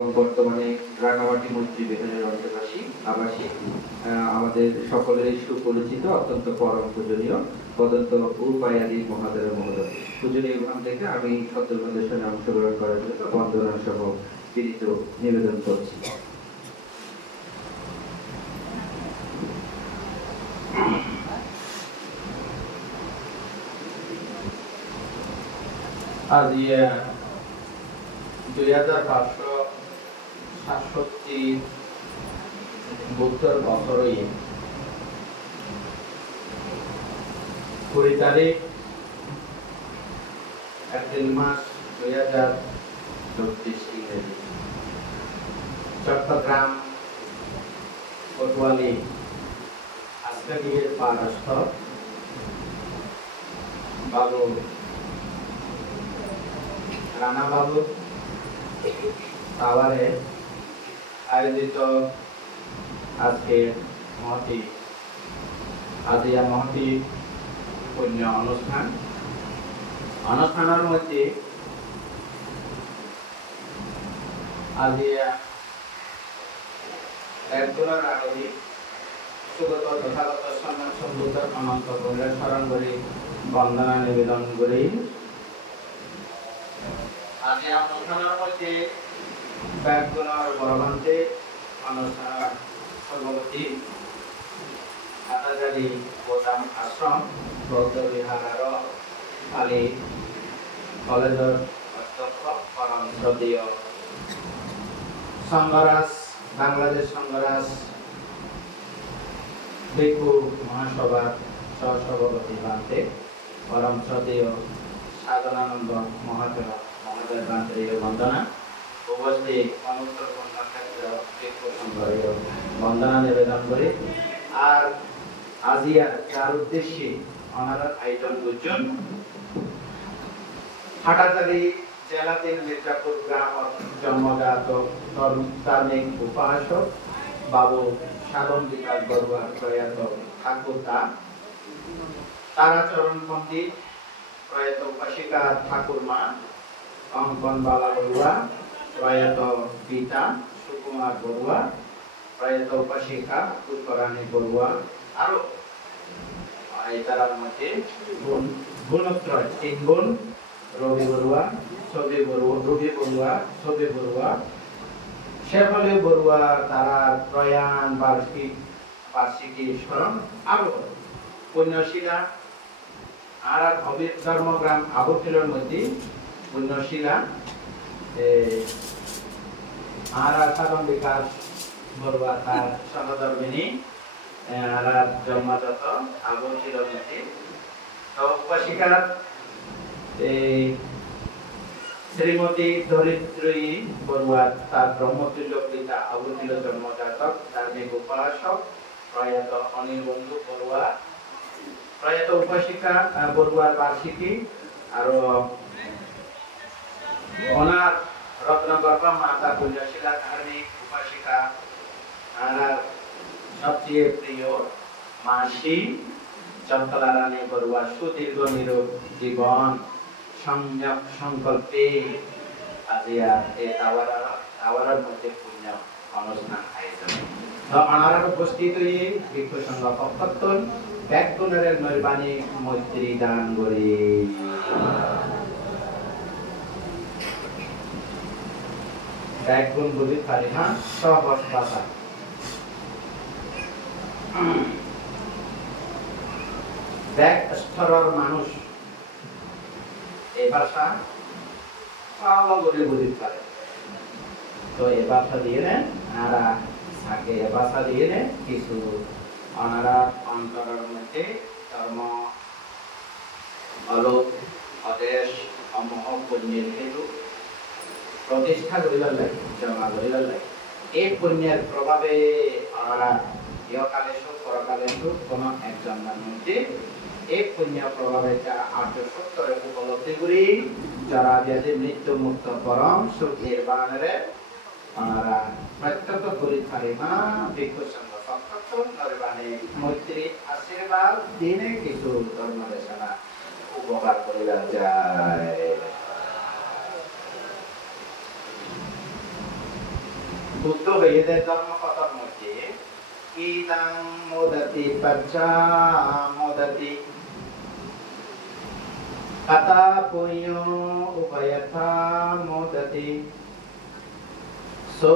বর্তমানে রাঙামাটি মৈত্রী বিহারের অন্তর্বাসী আবাসিক আমাদের সকলেরই সুপরিচিত অত্যন্ত পরম পূজনীয় পদন্ত উপায়াদি মহাদেব মহোদয় পূজনীয় ওখান থেকে আমি সত্যবাদের সঙ্গে অংশগ্রহণ করার জন্য বন্দনা সহ বিনীত নিবেদন করছি। আজ 2567 বুদ্ধর বছরই 20 তারিখ এপ্রিল মাস 2024 ইংরেজি চট্টগ্রাম কোতোয়ালি আজকাগির পারস্থ বাবু রানা বাবু টাওয়ারে আয়োজিত আজকে মহতি আজিয়া মহতি পুণ্য অনুষ্ঠানের মধ্যে আজিয়া একজনের আগে সুগত যথাগত সম্মান সম্ভূত অনন্ত গৌরের স্মরণ করে বন্দনা নিবেদন করি। আজি অনুষ্ঠানের মধ্যে ব্যাকগুণর বরভান্তে অনুষ্ঠান সভাপতি হাটাজারি বোতাম আশ্রম বৌদ্ধ বিহার কালী কলেজের অধ্যক্ষ পরম শ্রদ্ধেয় সংঘরাজ বাংলাদেশ সংঘরাজ ভিক্ষু মহাসভার সহসভাপতি বান্তে পরম শ্রদ্ধেয় সাধনানন্দ মহাদেব মহাদেব বন্দনা উপস্থিত অনুত্তর ক্ষেত্র ভিক্ষু সংঘের বন্দনা নিবেদন করে। আর আজিয়ার যার উদ্দেশ্যে অনারার আয়োজন করছেন হাটাজারি জেলাধীন মির্জাপুর গ্রাম জন্মজাত ধার্মিক উপাসক বাবু সাধন বিকাশ বড়ুয়া প্রয়াত ঠাকুরদা তারাচরণ পণ্ডিত প্রয়াত উপাসিকা ঠাকুরমা অঙ্কন বালা বড়ুয়া প্রয়াত পিতা সুকুমার বড়ুয়া প্রয়াত উপাসিকা পুষ্করানী বড়ুয়া আরো তারার মধ্যে গুণত্রয় 3 গুণ রবি বড়ুয়া ছবি বড়ুয়া শেফালি বড়ুয়া তারা প্রয়াণ বার্ষিকী স্মরণ আরো পুণ্যশিলা আর ধর্মগ্রাম আবুটিলের মধ্যে পুণ্যশিলা আর সাধন বিকাশ বড়ুয়া তার সহধর্মিনী আর জন্মজাত আবুটিলের মধ্যে তো উপাসিকা শ্রীমতী ধরিত্রী বড়ুয়া তার ব্রহ্মতুল্য পিতা আবুতিল জন্মজাতক ধার্মিক উপাসক প্রয়াত অনিল বন্ধু বড়ুয়া প্রয়াত উপাসিকা বড়ুয়ার বার্ষিকী আরো ওনার রত্নগর্ভা মাতা পুণ্যশীলা ধার্মিক উপাসিকা আর সবচেয়ে প্রিয় মাসি চঞ্চলা রানী বড়ুয়া সুদীর্ঘ নিরোগ জীবন সংকল্পে আজিয়া এই টাওয়ারের মধ্যে পুণ্য অনুষ্ঠান আয়োজন অনারার উপস্থিত হয়ে ভিক্ষু সংঘ পক্ষত্তন ব্যাকগুণের নৈর্বাণী মৈত্রী দান করে ব্যাকগুণ বলি পারি না সহজ ভাষা ব্যাক স্তরের মানুষ এই ভাষা পাওয়া বলে বুঝতে পারে তো এই ভাষা দিয়ে নেন আর আগে এই ভাষা দিয়ে নেন কিছু ওনারা অন্তরের মধ্যে ধর্ম অলোক আদেশ অমোহ পুণ্যের হেতু প্রতিষ্ঠা করিবার লাগে জমা করিবার লাগে এই পুণ্যের প্রভাবে ওনারা ইহকালে সুখ পরকালে সুখ কোনো একজন মধ্যে এই পুণ্য প্রভাবে যারা আর্য সত্যরে উপলব্ধি করি যারা ব্যাধি মৃত্যু মুক্ত পরম সুখ নির্বাণের ওনারা প্রত্যক্ষ করি পারি না ভিক্ষু সংঘ সত্য নির্বাণে মৈত্রী আশীর্বাদ দিনে কিছু ধর্ম দেশনা উপকার করিবার যায়। বুদ্ধ হইতে ধর্মপতন মধ্যে ইদাং মোদতি পচ্চা মোদতি কাতা পুণ্য উভয়থা মোদতি সো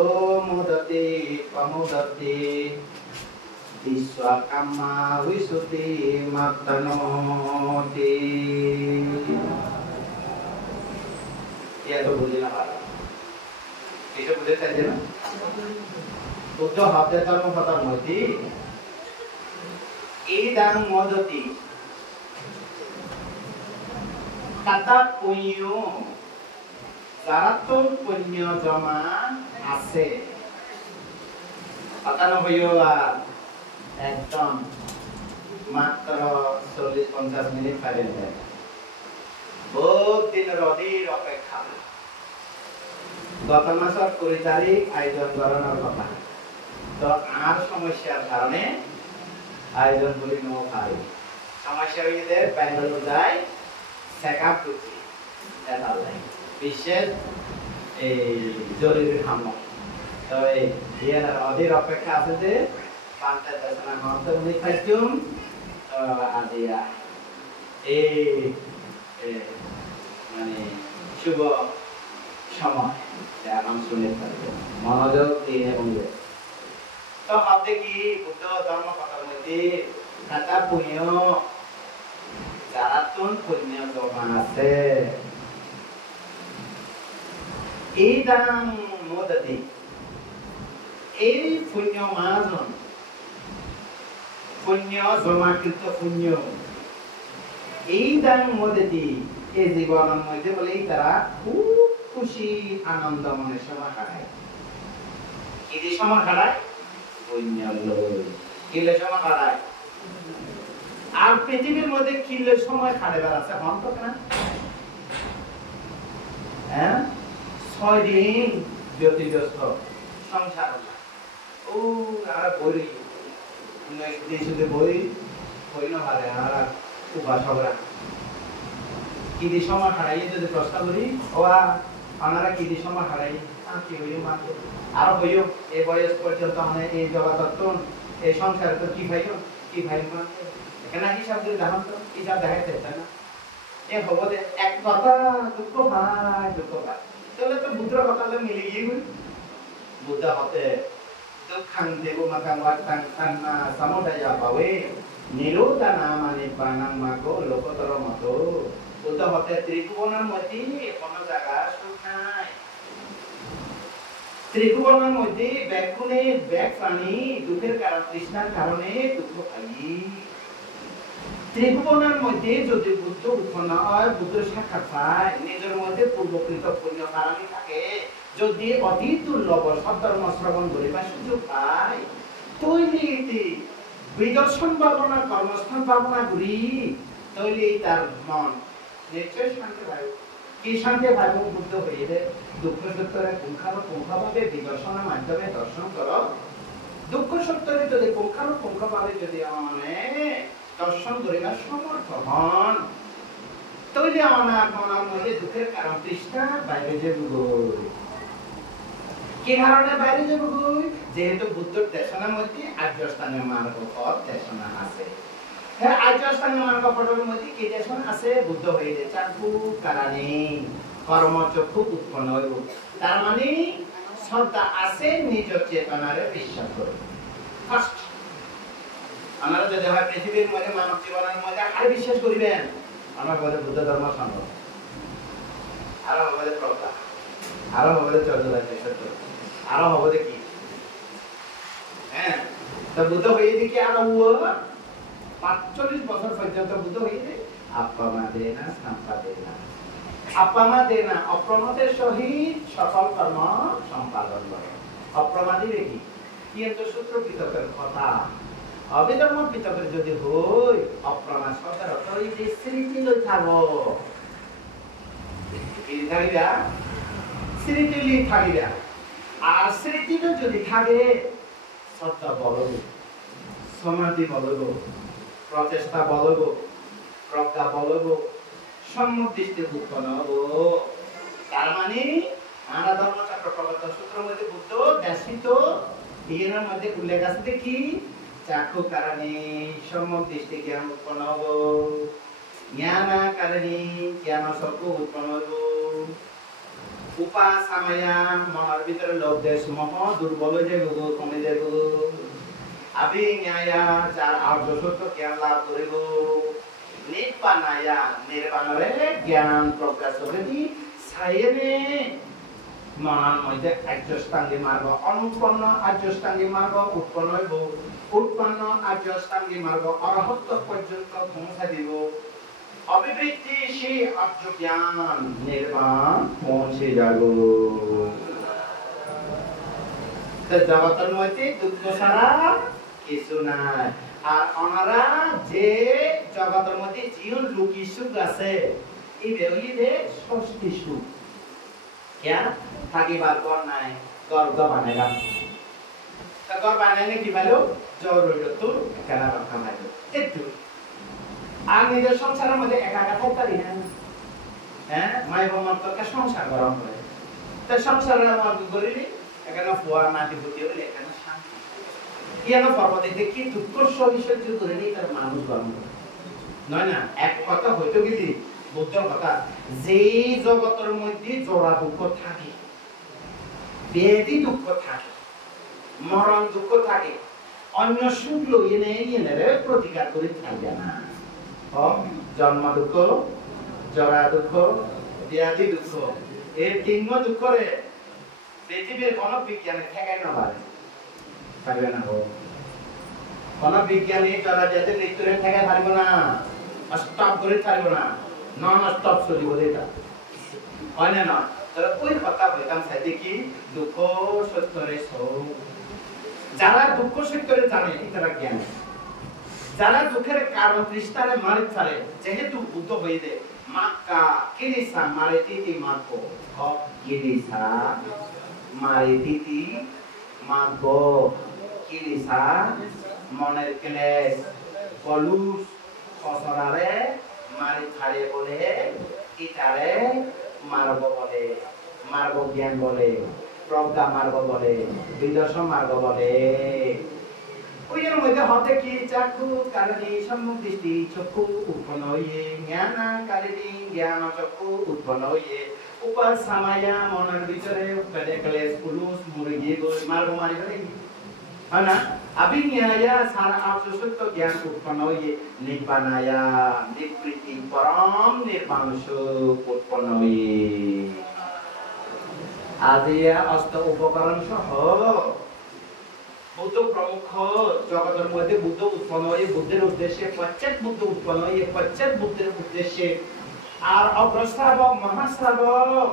মোদতি পমোদতি বিশ্বকামা বিশুতি মাত্তনোতি। ये तो बुझे ना पारा किसे बुझे चाहिए ना बुद्ध हाथे धर्म पतन मध्य इदं मोदति kata punya saraton punya jama ase kata nahoyo ekdom matro 40-50 menit paling बहुत दिन रदिर अपेक्षा गत मासर 20 तारिख आयोजन कराনোর কথা তো আর সমস্যার কারণে আয়োজন করি নো পাই সমস্যা হইতে বেঙ্গালুরু যাই চেকআপ করছি এটা লাই বিশেষ এই জরুরি কাম তো এই এর অধীর অপেক্ষা আছে যে পাঁচটা দর্শনা করতে উনি খাইছুম তো আদিয়া এই মানে শুভ সময় এখন শুনে থাকবে মনোযোগ দিয়ে বলবে তো আপনি কি বুদ্ধ ধর্ম কথার মধ্যে কাটা পুণ্য যারাতুন পুণ্য জমা আছে এই দাম মোদতি এই পুণ্য মাজন পুণ্য জমাকৃত পুণ্য এই দাম মোদতি এই জীবনের মধ্যে বলেই তারা খুব খুশি আনন্দ মনে সময় কাটায় কি দিয়ে সময় কাটায় পুণ্য কিলে সময় কাটায় আর পৃথিবীর মধ্যে কিলে সময় কাটাবার আছে হন তো না হ্যাঁ 6 দিন ব্যতিব্যস্ত সংসার ও আর বই শুধু বই বই না পারে আর উপাসকরা কি দিয়ে সময় হারাই যদি প্রশ্ন করি ওয়া আপনারা কি দিয়ে সময় হারাই কি হইল মাকে আর হইও এই বয়স পর্যন্ত মানে এই জগৎ এই সংসার তো কি ভাই মাকে এখানে হিসাব দিয়ে জানান তো হিসাব দেখাইতে চায় না এ হবো দে এক কথা দুঃখ ভাই তাহলে তো বুদ্ধর কথা তো মিলে গিয়ে বুদ্ধ হতে দুঃখাং দেব মাথাং ওয়াক্তাং তান্না সমুদয়া পাবে নিরোধা নামানি বানাং মাগো লোকতর মতো বুদ্ধ হতে ত্রিভুবনের মধ্যে কোনো জায়গা সুখ নাই ত্রিভুবনের মধ্যে ব্যাকুনে ব্যাক প্রাণী দুঃখের কারণ তৃষ্ণার কারণে দুঃখ পাই ত্রিভুবনের মধ্যে যদি বুদ্ধ উৎপন্ন হয় বুদ্ধের সাক্ষাৎ পায় নিজের মধ্যে পূর্বকৃত পুণ্য কারণে থাকে যদি অতি দুর্লভ সদ্ধর্ম শ্রবণ করিবার সুযোগ পায় তৈরি বিদর্শন ভাবনা কর্মস্থান ভাবনা করি তৈরি তার মন নিশ্চয় শান্তি পাইব কি শান্তি পাইব বুদ্ধ হইলে দুঃখ সত্যরে পুঙ্খানুপুঙ্খভাবে বিদর্শনের মাধ্যমে দর্শন কর দুঃখ সত্যরে যদি পুঙ্খানুপুঙ্খভাবে যদি অনেক দর্শন করিবার সমর্থ হন তৈরি অনার মনের মধ্যে দুঃখের কারণ তৃষ্ণা বাইরে যে কি কারণে বাইরে যাব যেহেতু বুদ্ধর দেশনার মধ্যে আর্যস্থানীয় মানব পথ দেশনা আছে হ্যাঁ আর্যস্থানীয় মানব পথের মধ্যে কি দেশন আছে বুদ্ধ হইলে চাক্ষু কারণে কর্মচক্ষু উৎপন্ন হইব তার মানে শ্রদ্ধা আছে নিজ চেতনারে বিশ্বাস করবে ফার্স্ট আমরা যদি হয় পৃথিবীর মধ্যে মানব জীবনের মধ্যে আর বিশ্বাস করিবেন আমরা বলে বুদ্ধ ধর্ম সম্ভব আরো হবে প্রজ্ঞা আরো হবে চর্যা আরো হবে কি হ্যাঁ তো বুদ্ধ হয়ে দেখি আরো 45 বছর পর্যন্ত বুদ্ধ হয়ে আপমা দেনা অপ্রমাদের সহিত সকল কর্ম সম্পাদন করে অপ্রমাদী দেখি কিন্তু সূত্র পিতকের কথা অবিধর্ম পিতকের যদি হই অপ্রমাদ শব্দের অর্থ এই যে স্মৃতি লই থাকবো কি থাকিবা স্মৃতি লই থাকিবা আর স্মৃতিটা যদি থাকে শ্রদ্ধা বলব সমাধি বলব প্রচেষ্টা বলব প্রজ্ঞা বলব সম্মুখ দৃষ্টি উৎপন্ন হব তার মানে আমরা ধর্মচক্র প্রবর্তন সূত্রের মধ্যে বুদ্ধ দেশিত এর মধ্যে উল্লেখ আছে দেখি চাক্ষু কারণে সম্যক দৃষ্টি জ্ঞান উৎপন্ন হব, জ্ঞান কারণে জ্ঞান চক্ষু উৎপন্ন হব, উপাসনায়া মনের ভিতরে লোভ দেশ মোহ দুর্বল হয়ে যাব, কমে যাব, আবিজ্ঞায়া যার আর্য সত্য জ্ঞান লাভ করিব, নিব্বানায়া নির্বাণরে জ্ঞান প্রকাশ করে দি সাইনে মনের মধ্যে আর্যষ্টাঙ্গী মার্গ অনুৎপন্ন আর্যষ্টাঙ্গী মার্গ উৎপন্ন হইব, উৎপন্ন আর্যষ্টাঙ্গী মার্গ অরহত্ত পর্যন্ত পৌঁছা দিব, অভিবৃদ্ধি সেই আর্য জ্ঞান নির্বাণ পৌঁছে যাব। জগতের মধ্যে দুঃখ ছাড়া কিছু নাই। আর ওনারা যে জগতের মধ্যে জীবন লুকি সুখ আছে এই বেউলিতে ষষ্ঠী সুখ क्या থাকিবার ঘর নাই, ঘর বানাইলাম, তা ঘর বানাইলে কি পাইলো জ্বর হইল তোর কেনা রক্ষা পাইলো একটু। আর নিজের সংসারের মধ্যে একা একা থাকতে পারি না, হ্যাঁ মাই বাবার তো সংসার গরম করে, তা সংসারের মধ্যে করিলি এখানে ফুয়া নাতি পুতি হইলে এখানে শান্তি ইয়ানো পর্বতে কি দুঃখ সহিষ্ণু করে নেই তার মানুষ গরম করে নয় না। এক কথা হইতো গেলি বুদ্ধর কথা, যে জগতের মধ্যে জোড়া দুঃখ থাকে, ব্যাধি দুঃখ থাকে, মরণ দুঃখ থাকে, অন্য সুখ লইয়ে নেই প্রতিকার করে থাকবে না। জন্ম দুঃখ, জরা দুঃখ, ব্যাধি দুঃখ, এই তিন দুঃখরে পৃথিবীর কোন বিজ্ঞানে ঠেকাই না পারবে না। কোন বিজ্ঞানী জরা ব্যাধি মৃত্যুরে ঠেকাই পারবে না, স্টপ করে পারবে না, নন স্টপ চলিব এটা হয় না না। ওই কথা বলতাম সাথে কি দুঃখ সত্যরে সব, যারা দুঃখ সত্যরে জানে তারা জ্ঞান, যারা দুঃখের কারণ তৃষ্ণারে মারি ছাড়ে, যেহেতু বুদ্ধ হয়ে দে মাক্কা কিরিসা মারে তিতি মাকো কিরিসা মারে তিতি মাকো কিরিসা মনের ক্লেশ কলুষ সসরারে মারি ছাড়ে বলে ইটারে মার্গ বলে, মার্গ জ্ঞান বলে, প্রজ্ঞা মার্গ বলে, বিদর্শন মার্গ বলে। ওইয়ের মধ্যে হতে কি চাক্ষু কারণে সম্মুখ দৃষ্টি চক্ষু উৎপন্ন হইয়ে, জ্ঞান কারণে জ্ঞান চক্ষু উৎপন্ন হইয়ে, উপাসনায়া মনের ভিতরে পেটে ক্লেশ কুলুষ মুরগি মার্গ মারি ফেলে হয় না। अभिज्ञाया सारा आर्य सत्य ज्ञान उत्पन्न हुए, निब्बानाया निवृत्ति परम निर्वाण सुख उत्पन्न हुए। आदि अष्ट उपकरण सह बुद्ध प्रमुख जगतेर मध्य बुद्ध उत्पन्न हुए, बुद्धेर उद्देश्य पश्चात बुद्ध उत्पन्न हुए, पश्चात बुद्धेर उद्देश्य और अग्रश्रावक महाश्रावक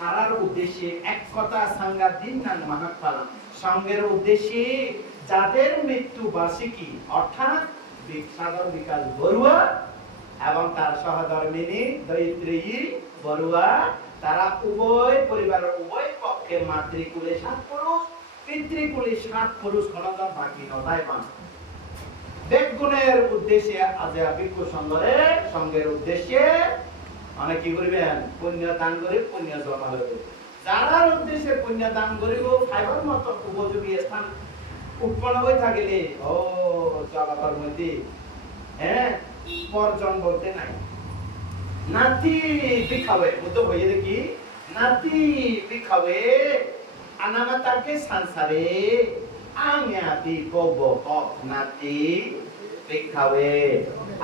तारार उद्देश्य एक कथा संज्ञा दिन नाम महापालन संघेर उद्देश्य যাদের মৃত্যু বার্ষিকী অর্থাৎ সাগর বিকাশ বড়ুয়া এবং তার সহধর্মিনী দৈত্রী বড়ুয়া, তারা উভয় পরিবারের উভয় পক্ষে মাতৃকুলে 7 পুরুষ, পিতৃকুলে 7 পুরুষ, খনজন বাকি 9টাই পান। বেদগুণের উদ্দেশ্যে আজা ভিক্ষু সংঘরে সংঘের উদ্দেশ্যে অনেক কি করবেন পুণ্য দান করে পুণ্য জমা হবে। যারার উদ্দেশ্যে পুণ্য দান করিব ফাইবার মত উপযোগী স্থান उत्पन्न হয়ে থাকিলে ও জগতের মধ্যে হ্যাঁ পরজন বলতে নাই, নাতি বিখাবে বুদ্ধ হয়ে দেখি নাতি বিখাবে আনামাতাকে সংসারে আমিয়াতি বব নাতি বিখাবে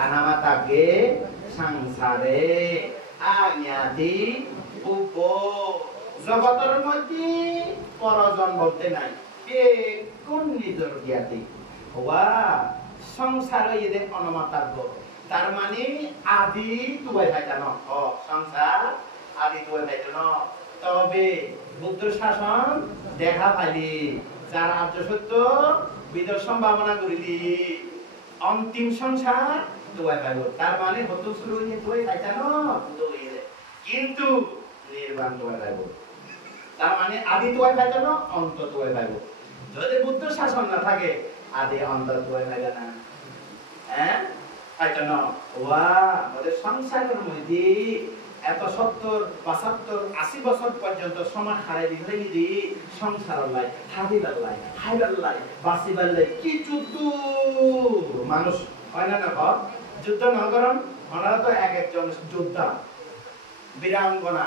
আনামাতাকে সংসারে আমিয়াতি বব। জগতের মধ্যে পরজন বলতে নাই, কোন নিজের জ্ঞাতি হওয়া সংসার এদের অনমাতার্য, তার মানে আদি তুই ভাইজান সংসার আদি তুই ভাইজান। তবে বুদ্ধ শাসন দেখা পাইলি যার আর্য সত্য বিদর্শন ভাবনা করিলি অন্তিম সংসার তুই পাইব, তার মানে হতো শুরু হয়ে তুই ভাইজান কিন্তু নির্বাণ তুই পাইব, তার মানে আদি তুই ভাইজান অন্ত তুই পাইব। যদি বুদ্ধ শাসন না থাকে আদি অন্তর তুই ভাইজান না, হ্যাঁ ভাইজান ওয়া ওদের সংসারের মধ্যে এত 70, 72, 80 বছর পর্যন্ত সময় হারাই দি সংসার লাই, হাবিবার লাই, হাইবার লাই, বাঁচিবার লাই কি যুদ্ধ মানুষ হয় না না যুদ্ধ না করেন ওনারা তো এক একজন যোদ্ধা বীরাঙ্গনা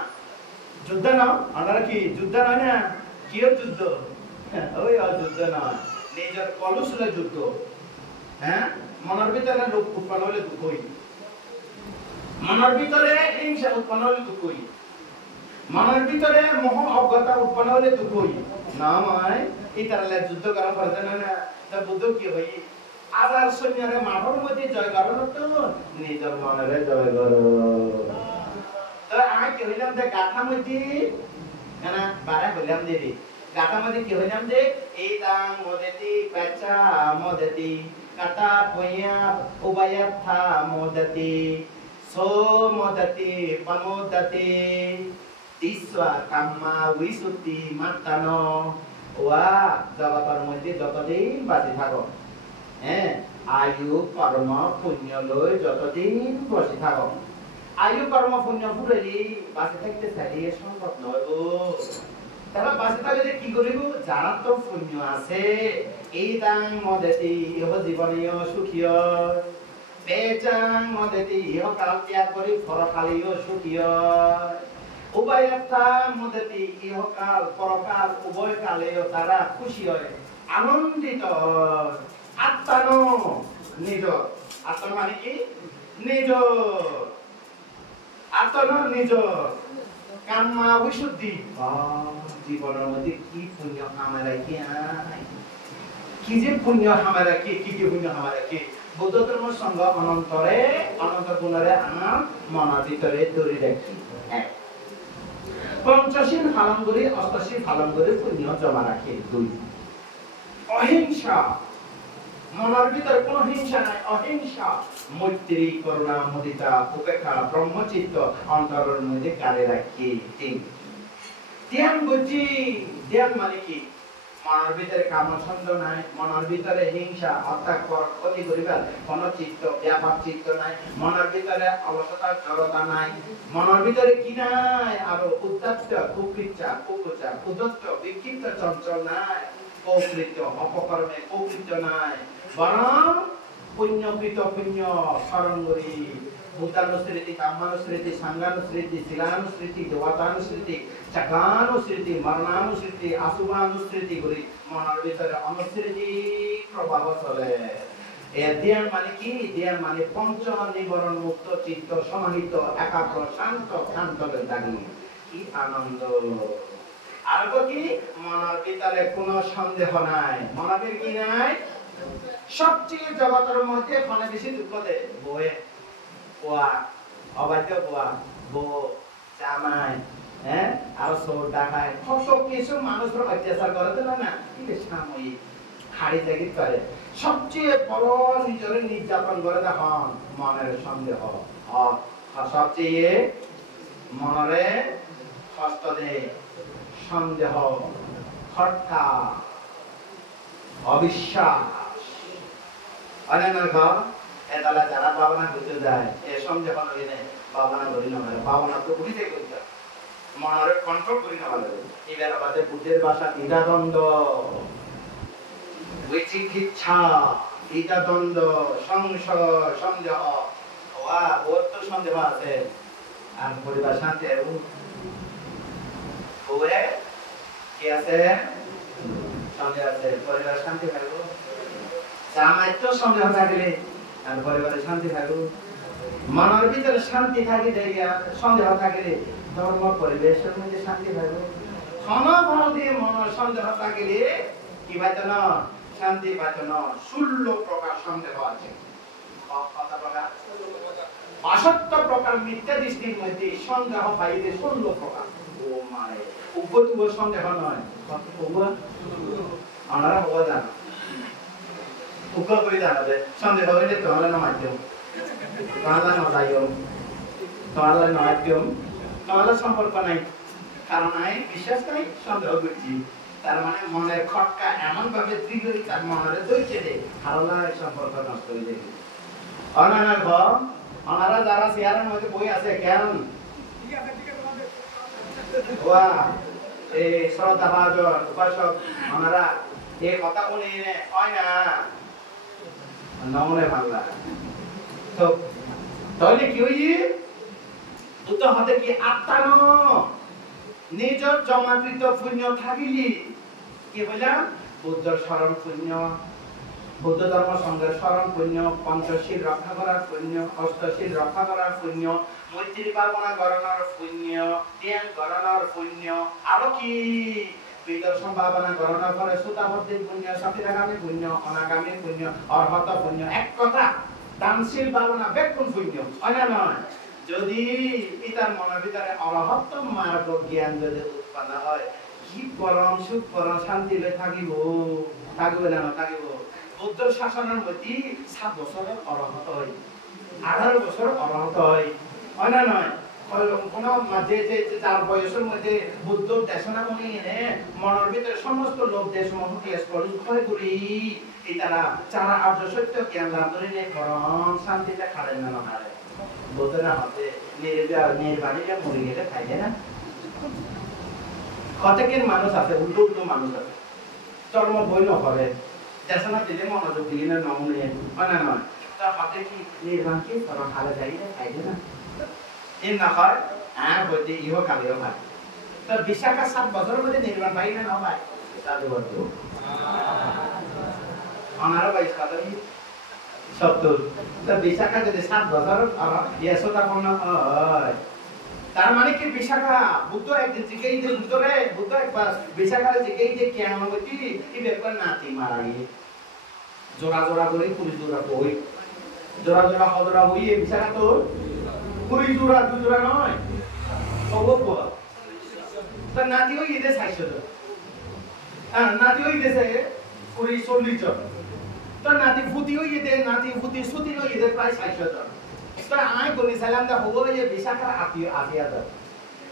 যুদ্ধ না ওনারা কি যুদ্ধ নয় না কিও যুদ্ধ ওই যুদ্ধ নয় নিজের কলুসলে যুদ্ধ হ্যাঁ মনের ভিতরে রূপ উৎপন্ন হলে দুঃখই মনের ভিতরে হিংসা উৎপন্ন হলে দুঃখই মনের ভিতরে মোহ অজ্ঞতা উৎপন্ন হলে দুঃখই না নয় এই তারা যুদ্ধ করা পারছে না তা বুদ্ধ কি হই আবার সৈন্যরে মাঠের মধ্যে জয় করো তো নিজের মনের জয় করো তো আমি কি হইলাম যে গাথা মধ্যে না বারে হইলাম দেবী গাথা মধ্যে কি হইলাম যে এই দাং মদেতি পেচা মদেতি কাটা পয়া উবায়াথা মদেতি সো মদেতি পামোদতি তিসওয়া কাম্মা উইসুতি মাতানো ওয়া জগতের মধ্যে যতদিন বাঁচি থাকো হ্যাঁ আয়ু কর্ম পুণ্য লই যতদিন বসে থাকো আয়ু কর্ম পুণ্য ফুরেলি বাঁচে থাকতে চাইলে সম্ভব নয় গো তারা বাঁচে থাকলে কি করিব যারা তো পুণ্য আছে এই দাং মদেতি ইহ জীবনীয় সুখীয় পেচাং মদেতি ইহ কাল ত্যাগ করি ফরকালীয় সুখীয় উভয়তা মদেতি ইহকাল পরকাল উভয় কালেও তারা খুশি হয় আনন্দিত আত্মানো নিজ আত্মা মানে কি নিজ আত্মানো নিজ কাম্মা বিশুদ্ধি জীবনের মধ্যে কি পুণ্য আমরা কি যে পুণ্য আমরা কি পুণ্য আমরা কি বৌদ্ধ ধর্ম সঙ্গ অনন্তরে অনন্ত গুণরে আমার মনের ভিতরে ধরে রাখি পঞ্চশীল পালন করে অষ্টশীল পালন করে পুণ্য জমা রাখে 2 অহিংসা মনের ভিতরে কোনো হিংসা নাই অহিংসা মৈত্রী করুণা মুদিতা উপেক্ষা ব্রহ্মচিত্ত অন্তরের মধ্যে কারে রাখি 3 ধ্যান বুঝি ধ্যান মানে কি মনের ভিতরে কামছন্দ নাই মনের ভিতরে হিংসা অর্থাৎ ক্ষতি করিবার কোন চিত্ত ব্যাপার চিত্ত নাই মনের ভিতরে অলসতা জড়তা নাই মনের ভিতরে কি নাই আর উদ্যত্ত কুকৃচ্ছা কুকুচা উদ্যত্ত বিক্ষিপ্ত চঞ্চল নাই কৌকৃত্য অপকর্মে কৌকৃত্য নাই বরং পুণ্যকৃত পুণ্য স্মরণ করি ভূতানুস্মৃতি কামানুস্মৃতি সাঙ্গানুস্মৃতি শিলানুস্মৃতি দেবতানুস্মৃতি চাকানুস্মৃতি মরণানুস্মৃতি আশুভানুস্মৃতি করি মনের ভিতরে অনুস্মৃতি প্রভাব চলে ধ্যান মানে কি ধ্যান মানে পঞ্চ নিবরণ মুক্ত চিত্ত সমাহিত একাগ্র শান্ত শান্তলে থাকি কি আনন্দ আর কি মনের ভিতরে কোনো সন্দেহ নাই মনের কি নাই সবচেয়ে জগতের মধ্যে ফোনে বেশি দুঃখ দেয় বয়ে পোয়া অবাধ্য পোয়া বউ জামাই হ্যাঁ আর চোর ডাকায় কত কিছু মানুষের অত্যাচার করে তো না কি সাময়িক হাড়ি জাগির করে সবচেয়ে বড় নিজের নির্যাতন করে দেখুন মনের সন্দেহ সবচেয়ে মনে কষ্ট দেয় সন্দেহ হত্যা অবিশ্বাস অনেক এদালা যারা ভাবনা করতে যায় এ সন্দেহ নয় নেই ভাবনা করি না ভাবনা তো বুঝতে করতে মনের কন্ট্রোল করি না ভালো এবার আমাদের বুদ্ধের ভাষা দ্বিধাদ্বন্দ্ব বিচিকিৎসা দ্বিধাদ্বন্দ্ব সংশয় সন্দেহ ওয়া বহুত তো সন্দেহ আছে আর পরিবার শান্তি ওয়ে কি আছে সন্দেহ আছে পরিবার শান্তি পাইব জামাই তো সন্দেহ থাকলে আর পরিবারে শান্তি থাকব মনের ভিতরে শান্তি থাকে দেয়া সন্দেহ থাকলে ধর্ম পরিবেশের মধ্যে শান্তি থাকব সমভাব দিয়ে মনের সন্দেহ থাকলে কি পাইতো না শান্তি পাইতো না 16 প্রকার সন্দেহ আছে কত প্রকার 62 প্রকার মিথ্যা দৃষ্টির মধ্যে সন্দেহ পাইলে 16 প্রকার ও মারে উপতুব সন্দেহ নয় কত উপবা আমরা হওয়া জানা উগ্র করে জানাবে সন্দেহ হইলে তোমার না মাধ্যম তোমার না যাইও তোমার না মাধ্যম তোমার সম্পর্ক নাই কারণ নাই বিশ্বাস নাই সন্দেহ করছি তার মানে মনের খটকা এমন ভাবে দৃঢ় তার মনের দইছে দে হারালার সম্পর্ক নষ্ট হয়ে যাবে অনানার ওনারা যারা চেয়ারের মধ্যে বই আছে কেন ওয়া এই শ্রদ্ধা ভাজন উপাসক আমরা এই কথা শুনি নে হয় না নমনে মাল্লা তো তাহলে কি হই দুটো হাতে কি আত্মানো নিজের জমাকৃত পুণ্য থাকিলি কি বললাম বুদ্ধর স্মরণ পুণ্য বৌদ্ধ ধর্ম সংঘের স্মরণ পুণ্য পঞ্চশীল রক্ষা করার পুণ্য অষ্টশীল রক্ষা করার পুণ্য মৈত্রী ভাবনা গণনার পুণ্য ধ্যান গণনার পুণ্য আরো কি বিদর্শন ভাবনা গণনা করে সুতাবদ্ধের পুণ্য সতীরাগামী পুণ্য অনাগামী পুণ্য অর্হত পুণ্য এক কথা দানশীল ভাবনা বেকুন পুণ্য হয় না নয় যদি পিতার মনের ভিতরে অরহত মার্গ জ্ঞান যদি উৎপন্ন হয় কি পরম সুখ পরম শান্তি থাকিব থাকবে না থাকিব বুদ্ধ শাসনের মধ্যে 7 বছরের অরহত হয় 18 বছর অরহত হয় হয় না নয় কোন মাঝে যে 4 বয়সের মধ্যে বুদ্ধ দেশনা মনে এনে মনের ভিতরে সমস্ত লোক দেশ মহ ক্লেশ করে করি এই তারা চারা আর্য সত্য জ্ঞান লাভ করে নিয়ে পরম শান্তিতে খাড়েন না হারে বুদ্ধরা হতে নির্বাণীরা মরে গেলে খাইবে না কতকের মানুষ আছে উল্টো উল্টো মানুষ আছে চর্ম বই নকরে দেশনা দিলে মনোযোগ দিলে না নমনে হয় না নয় তার হাতে কি নির্বাণ কি পরম খালে যাই না খাইবে না এই না হয় বলতে ইহ কালেও ভাই তো বিশাখা 7 বছরের মধ্যে নির্বাণ পাই না ভাই সাধু বলতো অনারো 22 কালে 70 তো বিশাখা যদি 7 বছর আর ইয়েসোটা কোন হয় তার মানে কি বিশাখা বুদ্ধ একদিন জিজ্ঞেই যে বুদ্ধ একবার বিশাখারে জিজ্ঞেই যে কেমন হইতি এই ব্যাপার নাতি মারা গিয়ে জোড়া জোড়া করে পুলিশ জোড়া কই জোড়া জোড়া হদরা হইয়ে বিশাখা তো পুলিশ জোড়া দু জোড়া নয় অবপ তার নাতি হই এদের 60 জন নাতি হই দেশে 40 জন তার নাতি ফুটি হই এদের নাতি ফুটি সুতি হই এদের প্রায় 60 জন তো আয় করি সালাম দা হবো যে বিশাখার আত্মীয়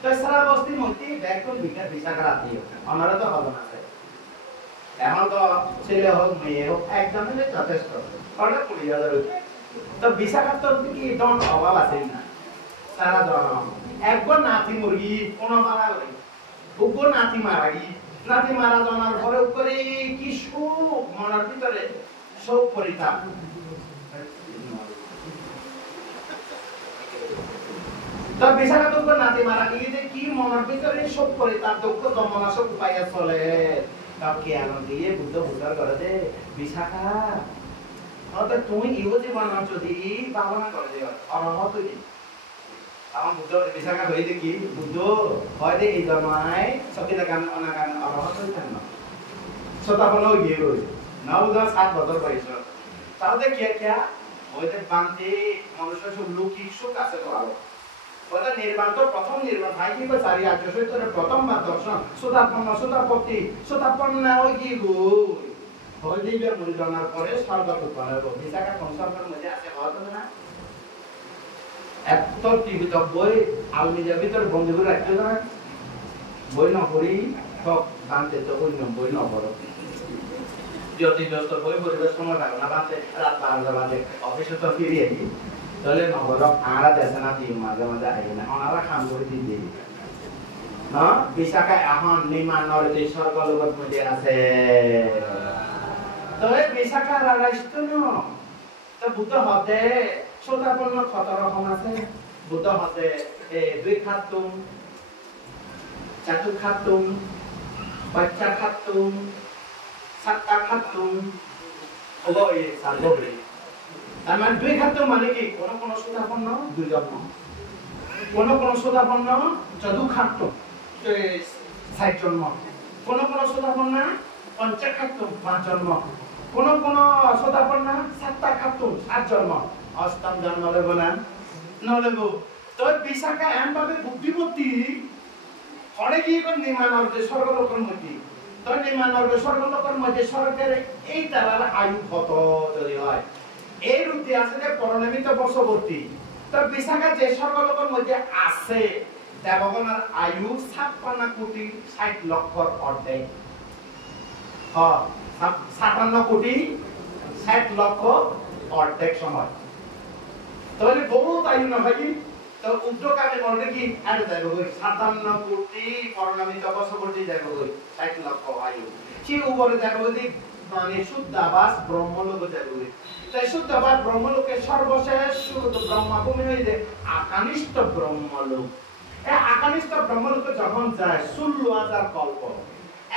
তো সারা বস্তির মধ্যে ব্যাকুল বিশাখার আত্মীয় আমরা তো হবে না এখন তো ছেলে হোক মেয়ে হোক একজন হলে যথেষ্ট ওটা 20,000 তো বিশাখার তো কি দন অভাব আছে না সারা জন একবার নাতি মুরগি কোন মারা করি উপর নাতি মারা গি নাতি মারা জানার পরে উপরে কি সুখ মনের ভিতরে সব পরিতাপ তো বিশাখা দুঃখ নাতি মারা গিয়ে যে কি মনের ভিতরে সব করে তার দুঃখ দমনাশক উপায় চলে তাও জ্ঞান দিয়ে বুদ্ধ বুদ্ধার করে দে বিশাখা অর্থাৎ তুমি ইহ জীবন যদি ভাবনা করে যে অরহত আমার বুদ্ধ বিশাখা হয়ে দেখি বুদ্ধ হয় দেখি জন্মায় সকিতা গান অনাগান অরহত হইতেন না শতাপন্ন গিয়ে রয়েছে না বুঝা 7 বছর বয়স তাহলে কে হইতে বান্তি মানুষ সব লৌকিক সুখ আছে তো আরো ওটা নির্বাণ তো প্রথম নির্বাণ ভাই কি চারি আর্য সৈতরে প্রথমবার দর্শন সুতাপন্ন ওই কি গো হলদিবের মূলজনার পরে স্বর্গত বলব বিশাখা সংসর্গের মধ্যে আছে হতো না এত টিভিত বই আলমিরার ভিতর বন্ধ করে রাখতে না বই না করি সব বানতে তো অন্য বই না পড়ো যদি ব্যস্ত বই পরিবেশ সময় থাকো না বানতে রাত 12টা বাজে অফিসে তো ফিরে আসি তাহলে নগর আরা দেশে না দিন মাঝে মাঝে আই না ওনারা কাম করে দিয়ে না বিশাখা এখন নির্মাণর যে স্বর্গলোকের মধ্যে আছে তো এই বিশাখা রাইষ্ট না তো বুদ্ধ হতে শতাপন্ন কত রকম আছে বুদ্ধ হতে দুই খাতুম চাতু খাতুম বাচ্চা খাতুম সাতটা খাতুম ওগো এই সার্বভৌম তার মানে দুই খাদ্য মানে কি কোন সুতাপন্ন দুই জন্ম কোন সুতাপন্ন চতু খাদ্য 60 জন্ম কোন সুতাপন্ন পঞ্চখাদ্য 5 জন্ম কোন সুতাপন্ন 7টা খাদ্য 8 জন্ম অষ্টম জন্ম লেব না নলেব তো বিশাখা এমন ভাবে বুদ্ধিমতী হরে কি কোন নির্মাণর যে স্বর্গলোকের মধ্যে তো নির্মাণর স্বর্গলোকের মধ্যে স্বর্গের এই তারার আয়ু কত যদি হয় এই রূপে আছে যে পরনিমিত বর্ষবর্তী তো বিশাখা যে স্বর্গলোকের মধ্যে আছে দেবগণের আয়ু 56 কোটি 60 লক্ষর অর্ধেক 56 কোটি 60 লক্ষ অর্ধেক সময় তাহলে বহুত আয়ু না ভাই তো তো উগ্রকামী মনে কি আরে যাইব কই 57 কোটি পরনামিত বছরবর্তী যাইব কই 60 লক্ষ আয়ু সে উপরে যাইব কই মানে শুদ্ধাবাস ব্রহ্মলোক যাইব কই তাই শুদ্ধাবাস ব্রহ্মলোকের সর্বশেষ শুদ্ধ ব্রহ্মভূমি হইছে আকানিষ্ঠ ব্রহ্মলোক এই আকানিষ্ঠ ব্রহ্মলোকে যখন যায় 16000 কল্প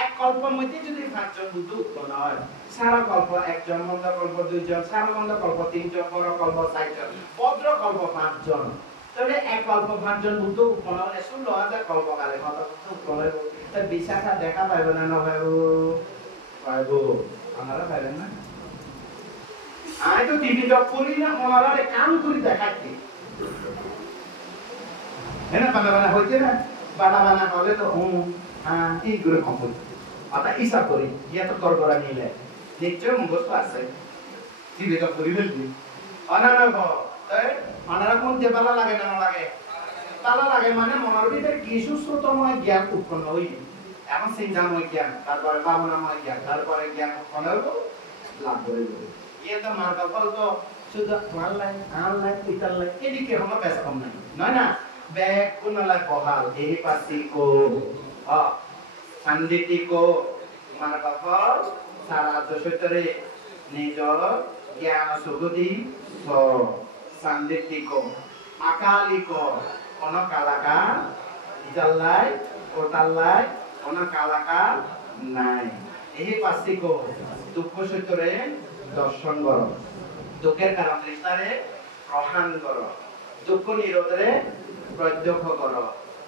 এক কল্পের মধ্যে যদি 5 জন বুদ্ধ উৎপন্ন হয় সারা কল্প একজন মন্দ কল্প 2 জন সারা মন্দ কল্প 3 জন বড় কল্প 4 জন ভদ্র কল্প 5 জন তাহলে এক কল্প 5 জন বুদ্ধ উৎপন্ন হলে 16000 কল্পকালে কত বুদ্ধ উৎপন্ন হবে তাই বিশাখা দেখা পাইবে না পাইবো আপনারা পাইবেন না আমি তো টিভি জব করি না ওনারা কাম করে দেখাচ্ছি এনা বানা হইতে না বানা হলে তো হ্যাঁ এই করে কম্পোজ অর্থাৎ হিসাব করি ইয়া তো গড়গড়া নিলে নিশ্চয় মুখস্থ আছে টিভি জব করি ফেলবি অনারা অনারা কোন যে বালা লাগে না লাগে তালা লাগে মানে মনের ভিতরে কিছু শ্রুতময় জ্ঞান উৎপন্ন হই এখন চিন্তাময় জ্ঞান তারপরে ভাবনাময় জ্ঞান তারপরে জ্ঞান উৎপন্ন হইব লাভ করে দেবে ইয়ে তো মার্গ ফল তো শুধু আনলাইন পিতার লাইন এদিকে কোনো বেশ কম নাই নয় না ব্যাগ কোন লাই বহাল এই পাশি কো সান্দিতি কো মার্গ ফল সারা দশতরে নিজর জ্ঞান সুগতি সান্দিতি কো আকালি কো কোন কালাকার ইজাল্লাই কোটাল্লাই কোন কালাকার নাই এই পাশি কো দুঃখ সত্যরে দর্শন কর দুঃখের কারণ তৃষ্ণারে প্রহান কর দুঃখ নিরোধে প্রত্যক্ষ কর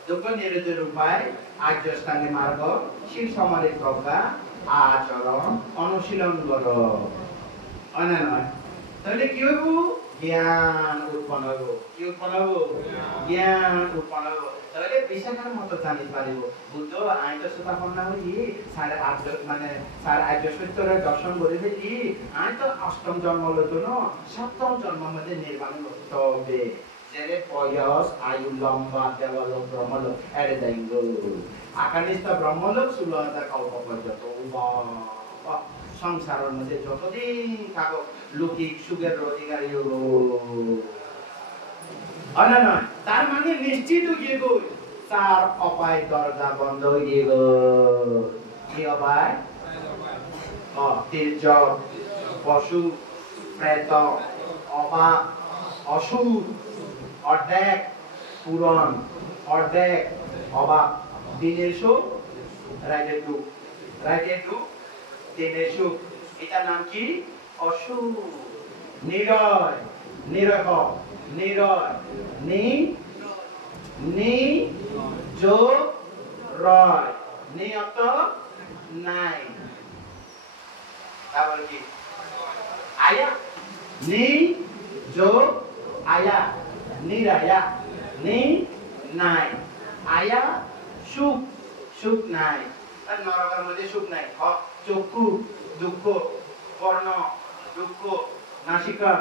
দুঃখ নিরোধের উপায় আর্যস্থানে মার্গ শিল সমানে প্রজ্ঞা আচরণ অনুশীলন কর অনেক নয় তাহলে কি হইব জ্ঞান উৎপন্ন হইব কি উৎপন্ন হইব জ্ঞান উৎপন্ন হইব তাহলে বিশাখার মতো জানি পারিব বুদ্ধ আইন স্থাপন না হই সাড়ে আর্য মানে সাড়ে আর্য সত্যের দর্শন করে ফেলি আইন তো অষ্টম জন্ম লইতো না সপ্তম জন্ম মধ্যে নির্বাণ করতে হবে যেরে বয়স আয়ু লম্বা দেবলোক ব্রহ্মলোক এড়ে যাইব আকানিষ্ঠ ব্রহ্মলোক 16000 কল্প পর্যন্ত সংসারের মধ্যে যতদিন থাকো লৌকিক সুখের অধিকারী হবো নয় তার মানে নিশ্চিত হয়ে গো তার অপায় দরজা বন্ধ হয়ে গো কি অপায় তির্যক পশু প্রেত অবাক অসুর অর্ধেক পুরন অর্ধেক অবাক দিনের সুখ রাইটের দুঃখ দিনের সুখ এটার নাম কি অসুর নিরয় নিরয় নিরয় নি যোগ রয় নিয়ত নাই তারপরে কি আয়া নি যোগ আয়া নিরায়া নি নাই আয়া সুখ সুখ নাই আর নরকের মধ্যে সুখ নাই চক্ষু দুঃখ কর্ণ দুঃখ নাসিকা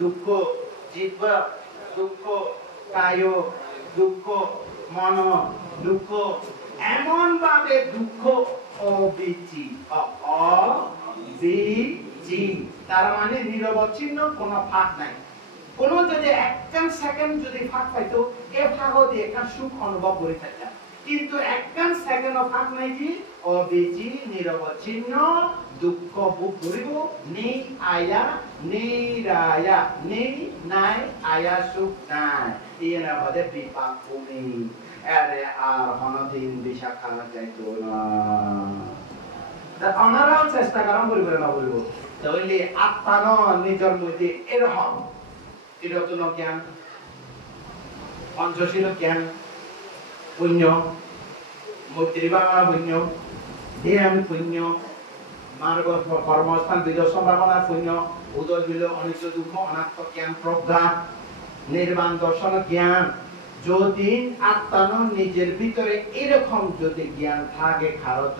দুঃখ জিহ্বা দুঃখ কায় দুঃখ মন দুঃখ এমন ভাবে দুঃখ অবিচি অবিচি তার মানে নিরবচ্ছিন্ন কোনো ফাঁক নাই কোনো যদি একখান সেকেন্ড যদি ফাঁক পাইতো এ ফাঁক দিয়ে একটা সুখ অনুভব করে থাকে কিন্তু একখান সেকেন্ড ফাঁক নাই যে অবিচি নিরবচ্ছিন্ন দুঃখ ভোগ করিব নেই আয়া নিরায়া নেই নাই আয়া সুখ নাই এর মধ্যে বিপাক ভূমি আরে আর হনদিন বিশাখা যাইতো না অনারাও চেষ্টা করা বলবে না বলবো তাহলে আত্মান নিজের মধ্যে এরকম তিরতন জ্ঞান পঞ্চশীল জ্ঞান পুণ্য মৈত্রীবাঙা পুণ্য ধ্যান পুণ্য মার্গ কর্মস্থান বিজয় সম্ভাবনা পুণ্য উদয় বিল অনিত্য দুঃখ অনাত্ম জ্ঞান প্রজ্ঞা নির্বাণ দর্শন জ্ঞান যদি আত্মানো নিজের ভিতরে এরকম যদি জ্ঞান থাকে খারত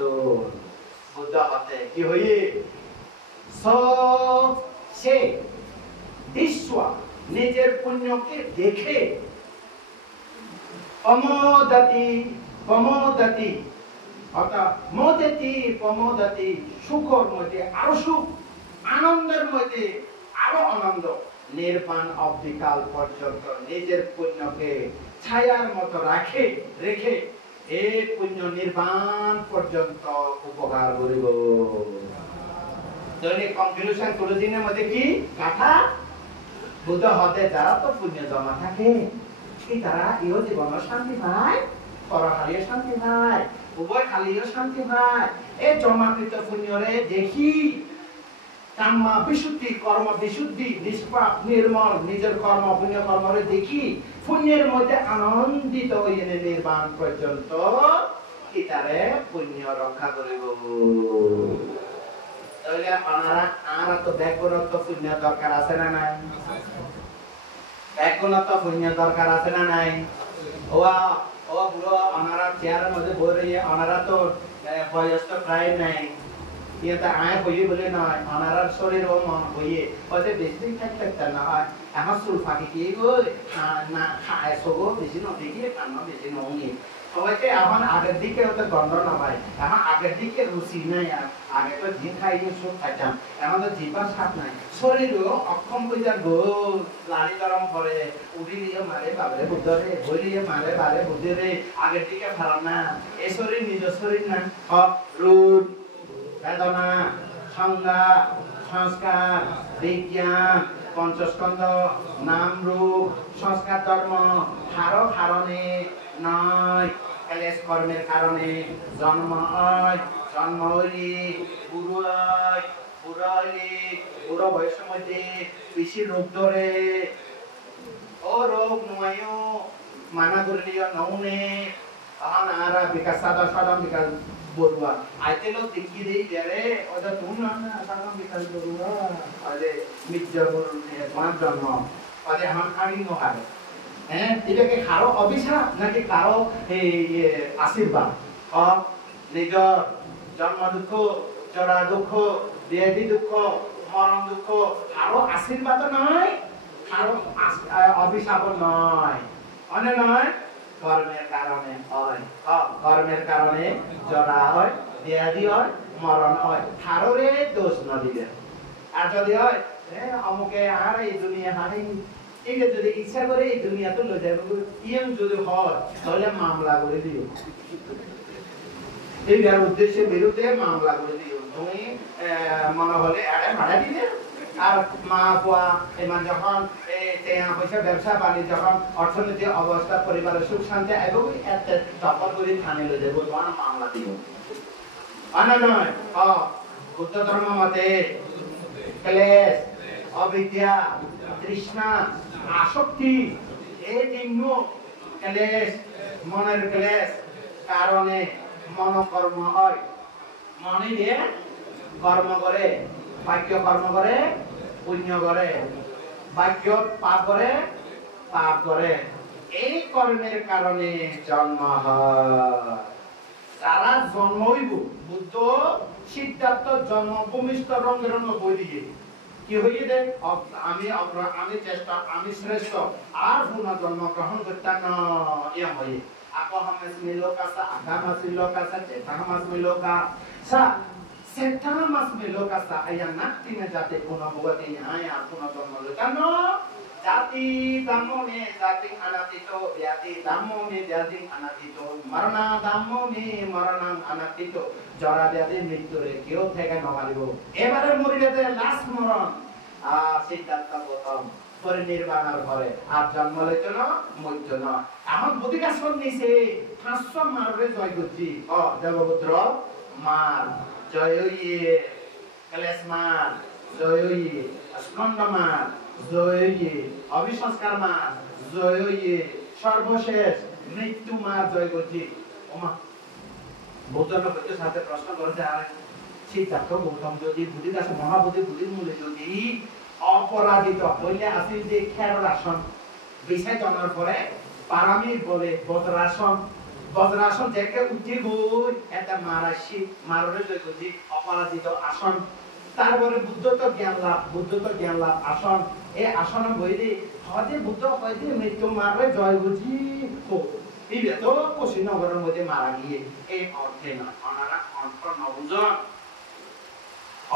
বুদ্ধ হতে কি হয়ে সে বিশ্ব নিজের পুণ্যকে দেখে প্রমোদতি অর্থাৎ প্রমোদতি সুখের মধ্যে আরো সুখ আনন্দের মধ্যে আরো আনন্দ নির্বাণ অবধিকাল পর্যন্ত নিজের পুণ্যকে ছায়ার মতো রেখে এই পুণ্য নির্বাণ পর্যন্ত উপকার করিব। দৈনিক কনক্লুশন ক্লোজিংয়ের মধ্যে কি কথা বুদ্ধ হতে যারা তো পুণ্য জমা থাকে কি তারা ইহ জীবন শান্তি পায়, পরকালীয় শান্তি পায়, উভয় কালীয় শান্তি পায়। এই জমাকৃত পুণ্যরে দেখি কাম্মা বিশুদ্ধি, কর্ম বিশুদ্ধি, নিষ্পাপ নির্মল নিজের কর্ম পুণ্য কর্মরে দেখি পুণ্যের মধ্যে আনন্দিত হইয়ে নির্বাণ পর্যন্ত কি তারে পুণ্য রক্ষা করিব। তাহলে আমরা তো ব্যাকরত্ব পুণ্য দরকার আছে না নাই? ব্যাকরত্ব পুণ্য দরকার আছে না নাই? ও বুড়ো ওনারা চেয়ারের মধ্যে বই রয়ে ওনারা তো বয়স তো প্রায় নাই, ইয়েতে আয় বইয়ে বলে নয় ওনারা শরীর ও মন বইয়ে ওদের বেশি থাকতে না হয় এখন চুল ফাঁকি কি গো না খায় সগো বেশি নদীকে কান্না বেশি নঙ্গি সবাইকে এখন আগের দিকে ওদের গন্ধ না হয়, এখন আগের দিকে রুচি নাই। আর আগে তো ঝিম খাইয়ে সব খাইতাম, এখন তো জিপার স্বাদ নাই, শরীরও অক্ষম হয়ে যান গো, লাড়ি গরম করে উড়ি দিয়ে মারে বাবরে বুদ্ধরে বই দিয়ে মারে বারে বুদ্ধরে আগের দিকে ফেরান না। এই শরীর নিজ শরীর না, রূপ বেদনা সংজ্ঞা সংস্কার বিজ্ঞান পঞ্চস্কন্ধ নাম রূপ সংস্কার ধর্ম হারো হারণে নয়, ক্লেশ কর্মের কারণে জন্ম হয়, জন্ম হইলি বুড়ো হয়, বুড়ো হইলি বুড়ো বয়সের মধ্যে বেশি রোগ ধরে, ও রোগ নয় মানা করলিও নৌনে তখন আর বিকাশ সাদা সাদা বিকাশ বড়ুয়া আইতে লোক দেখি দেই যারে ওটা তুমি না সাদা বিকাশ বড়ুয়া আরে মির্জাপুর তোমার জন্ম আরে আমার খাড়ি নহারে। হ্যাঁ এটাকে কারো অভিশাপ নাকি কারো আশীর্বাদ? নিজের জন্ম দুঃখ, জরা দুঃখ, ব্যাধি দুঃখ, মরণ দুঃখ কারো আশীর্বাদ নয়, কারো অভিশাপ নয়, অনেক নয় কর্মের কারণে হয়। কর্মের কারণে জরা হয়, ব্যাধি হয়, মরণ হয়, কারোরে দোষ না দিলে। আর যদি হয় অমুকে আর এই দুনিয়া হারি এটা যদি ইচ্ছা করে এই দুনিয়া তো লয়ে যাবে ইয়েম যদি হয় তাহলে মামলা করে দিও, এইটার উদ্দেশ্যে বিরুদ্ধে মামলা করে দিও। তুমি মনে হলে আরে ভাড়া দিলে আর মা বুয়া এমান যখন পয়সা ব্যবসা বাণিজ্য যখন অর্থনৈতিক অবস্থা পরিবারের সুখ শান্তি এবং একটা টপার করে থানে লয়ে যাবো তোমার মামলা দিব নয়। বুদ্ধ ধর্ম মতে ক্লেশ অবিদ্যা তৃষ্ণা আসক্তি এই তিন ক্লেশ মনের ক্লেশ কারণে মনোকর্ম হয়, মনে দিয়ে কর্ম করে, বাক্য কর্ম করে পুণ্য করে, বাক্য পাপ করে পাপ করে, এই কর্মের কারণে জন্ম হয়। তারা জন্ম হইব বুদ্ধ সিদ্ধার্থ জন্মভূমিষ্ঠ রঙের বই দিয়ে কি হইয়ে দেয় আমি চেষ্টা আমি শ্রেষ্ঠ আর পুনঃ জন্ম গ্রহণ করতাম না এম হয়ে ako hamasmi loka sa agamasmi loka sa cetahamasmi loka sa cetahamasmi loka sa ayang nakti na jati puno bugati niya ay puno jomolutano jati damo ni jati anak itu jati damo ni jati anak itu marana damo ni maranang anak itu jara jati mrityure keu theke nogalibo ebare morilete last moron siddhartha Gautama পরিনির্বাণের পরে আর জন্ম লইতো না মরতো না। এখন বুদ্ধিকাশন নিছে transform মারবে জয় করছি দেবপুত্র মার জয় ইয়ে ক্লেশ মার জয় ইয়ে স্কন্দ মার জয় ইয়ে অবিসংস্কার মার জয় ইয়ে সর্বশেষ মৃত্যু মার জয় করছি। ওমা বৌদ্ধ ব্যক্তির সাথে প্রশ্ন করেছে আর সিদ্ধার্থ গৌতম যদি বুদ্ধিদাস মহাবোধি বুদ্ধির মূলে যদি অপরাজিত হইলে আসিল যে খেয়ার আসন বিষয় জানার পরে পারামি বলে বজ্রাসন বজ্রাসন দেখে উঠি গই এটা মারাশি মাররে জয় করছি অপরাজিত আসন। তারপরে বুদ্ধ তো জ্ঞান লাভ আসন এই আসন বইলে হদে বুদ্ধ কইতে মৃত্যু মাররে জয় বুঝি তো এই তো কুশীনগরের মধ্যে মারা গিয়ে এই অর্থে না ওনারা অর্থ নবুঝন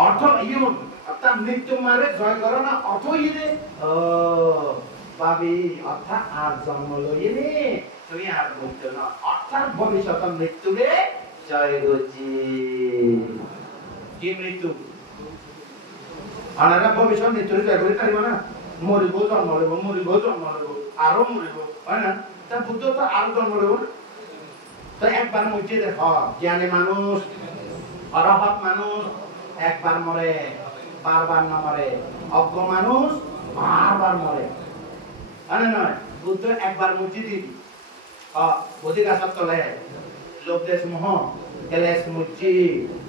অর্থ ইউন অর্থাৎ মৃত্যু মারে জয় করো না অর্থ ইয়ে ও ভাবি অর্থাৎ আর জন্ম লইনি তুমি আর বুঝছো না অর্থাৎ ভবিষ্যৎ মৃত্যুরে জয় করছি কি মৃত্যু আনারা ভবিষ্যৎ মৃত্যুরে জয় করে পারিব না মরিব জন্ম লইব মরিব জন্ম লইব আরো মরিব হয় না তা বুদ্ধ তো আরো জন্ম লইব না তো একবার মরছে দেখ জ্ঞানী মানুষ অরহৎ মানুষ একবার মরে বারবার না মরে অজ্ঞ মানুষ বারবার মরে আরে নয় বুদ্ধ একবার মরছে দিদি অধিকার তলে লোভ দেশ মোহ কেলেশ মুচি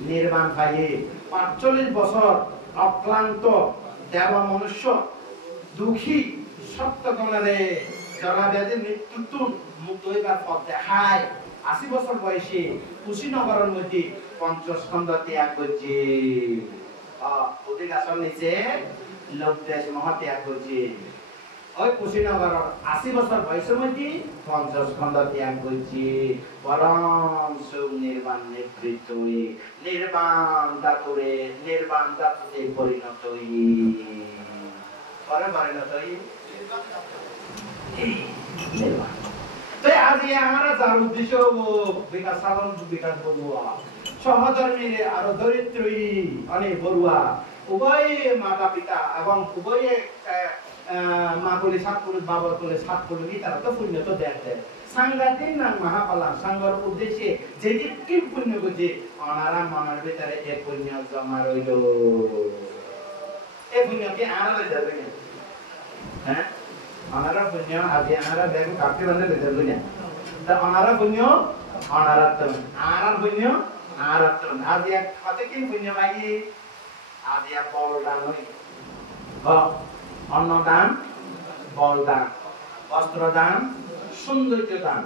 নির্বাণ খাইয়ে ৪৫ বছর অক্লান্ত দেব মনুষ্য দুঃখী সত্যকমলে জরা ব্যাধি মৃত্যু মুক্ত হইবার পথ দেখায় ৮০ বছর বয়সে কুশীনগরের মধ্যে পঞ্চস্কন্ধ ত্যাগ করছে অধিকার নিচে লোভ দেশ মোহ ত্যাগ করছে ওই কুশীনগরের ৮০ বছর বয়সের মধ্যে পঞ্চস্কন্ধ ত্যাগ করছে পরম সুখ নির্বাণ নিবৃত্ত নির্বাণ ধাতুতে পরিণত নির্বাণ তাই আজ আমরা যার উদ্দেশ্য বিকাশ সাধন বিকাশ বড়ুয়া সহধর্মী আর দরিদ্রী অনেক বড়ুয়া উভয় মাতা পিতা এবং উভয় মা বলে ৭ পুরুষ বাবার বলে ৭ পুরুষ তারা তো পুণ্য তো দেখতে সাংঘাতিক নাম মহাপালা সাংঘর উদ্দেশ্যে যেদিন কি পুণ্য করছে অনারা মনের ভিতরে এ পুণ্য জমা রইল এ পুণ্য কি আনারা যাবে না হ্যাঁ অনারা পুণ্য আজ আনারা দেখো কাপড় বাঁধে যাবে না তা অনারা পুণ্য অনারাত্ম আনার পুণ্য আনারাত্ম আজ এক কত কি পুণ্য পাই আজ এক বলদান হই অন্নদান বলদান বস্ত্রদান সৌন্দর্য দান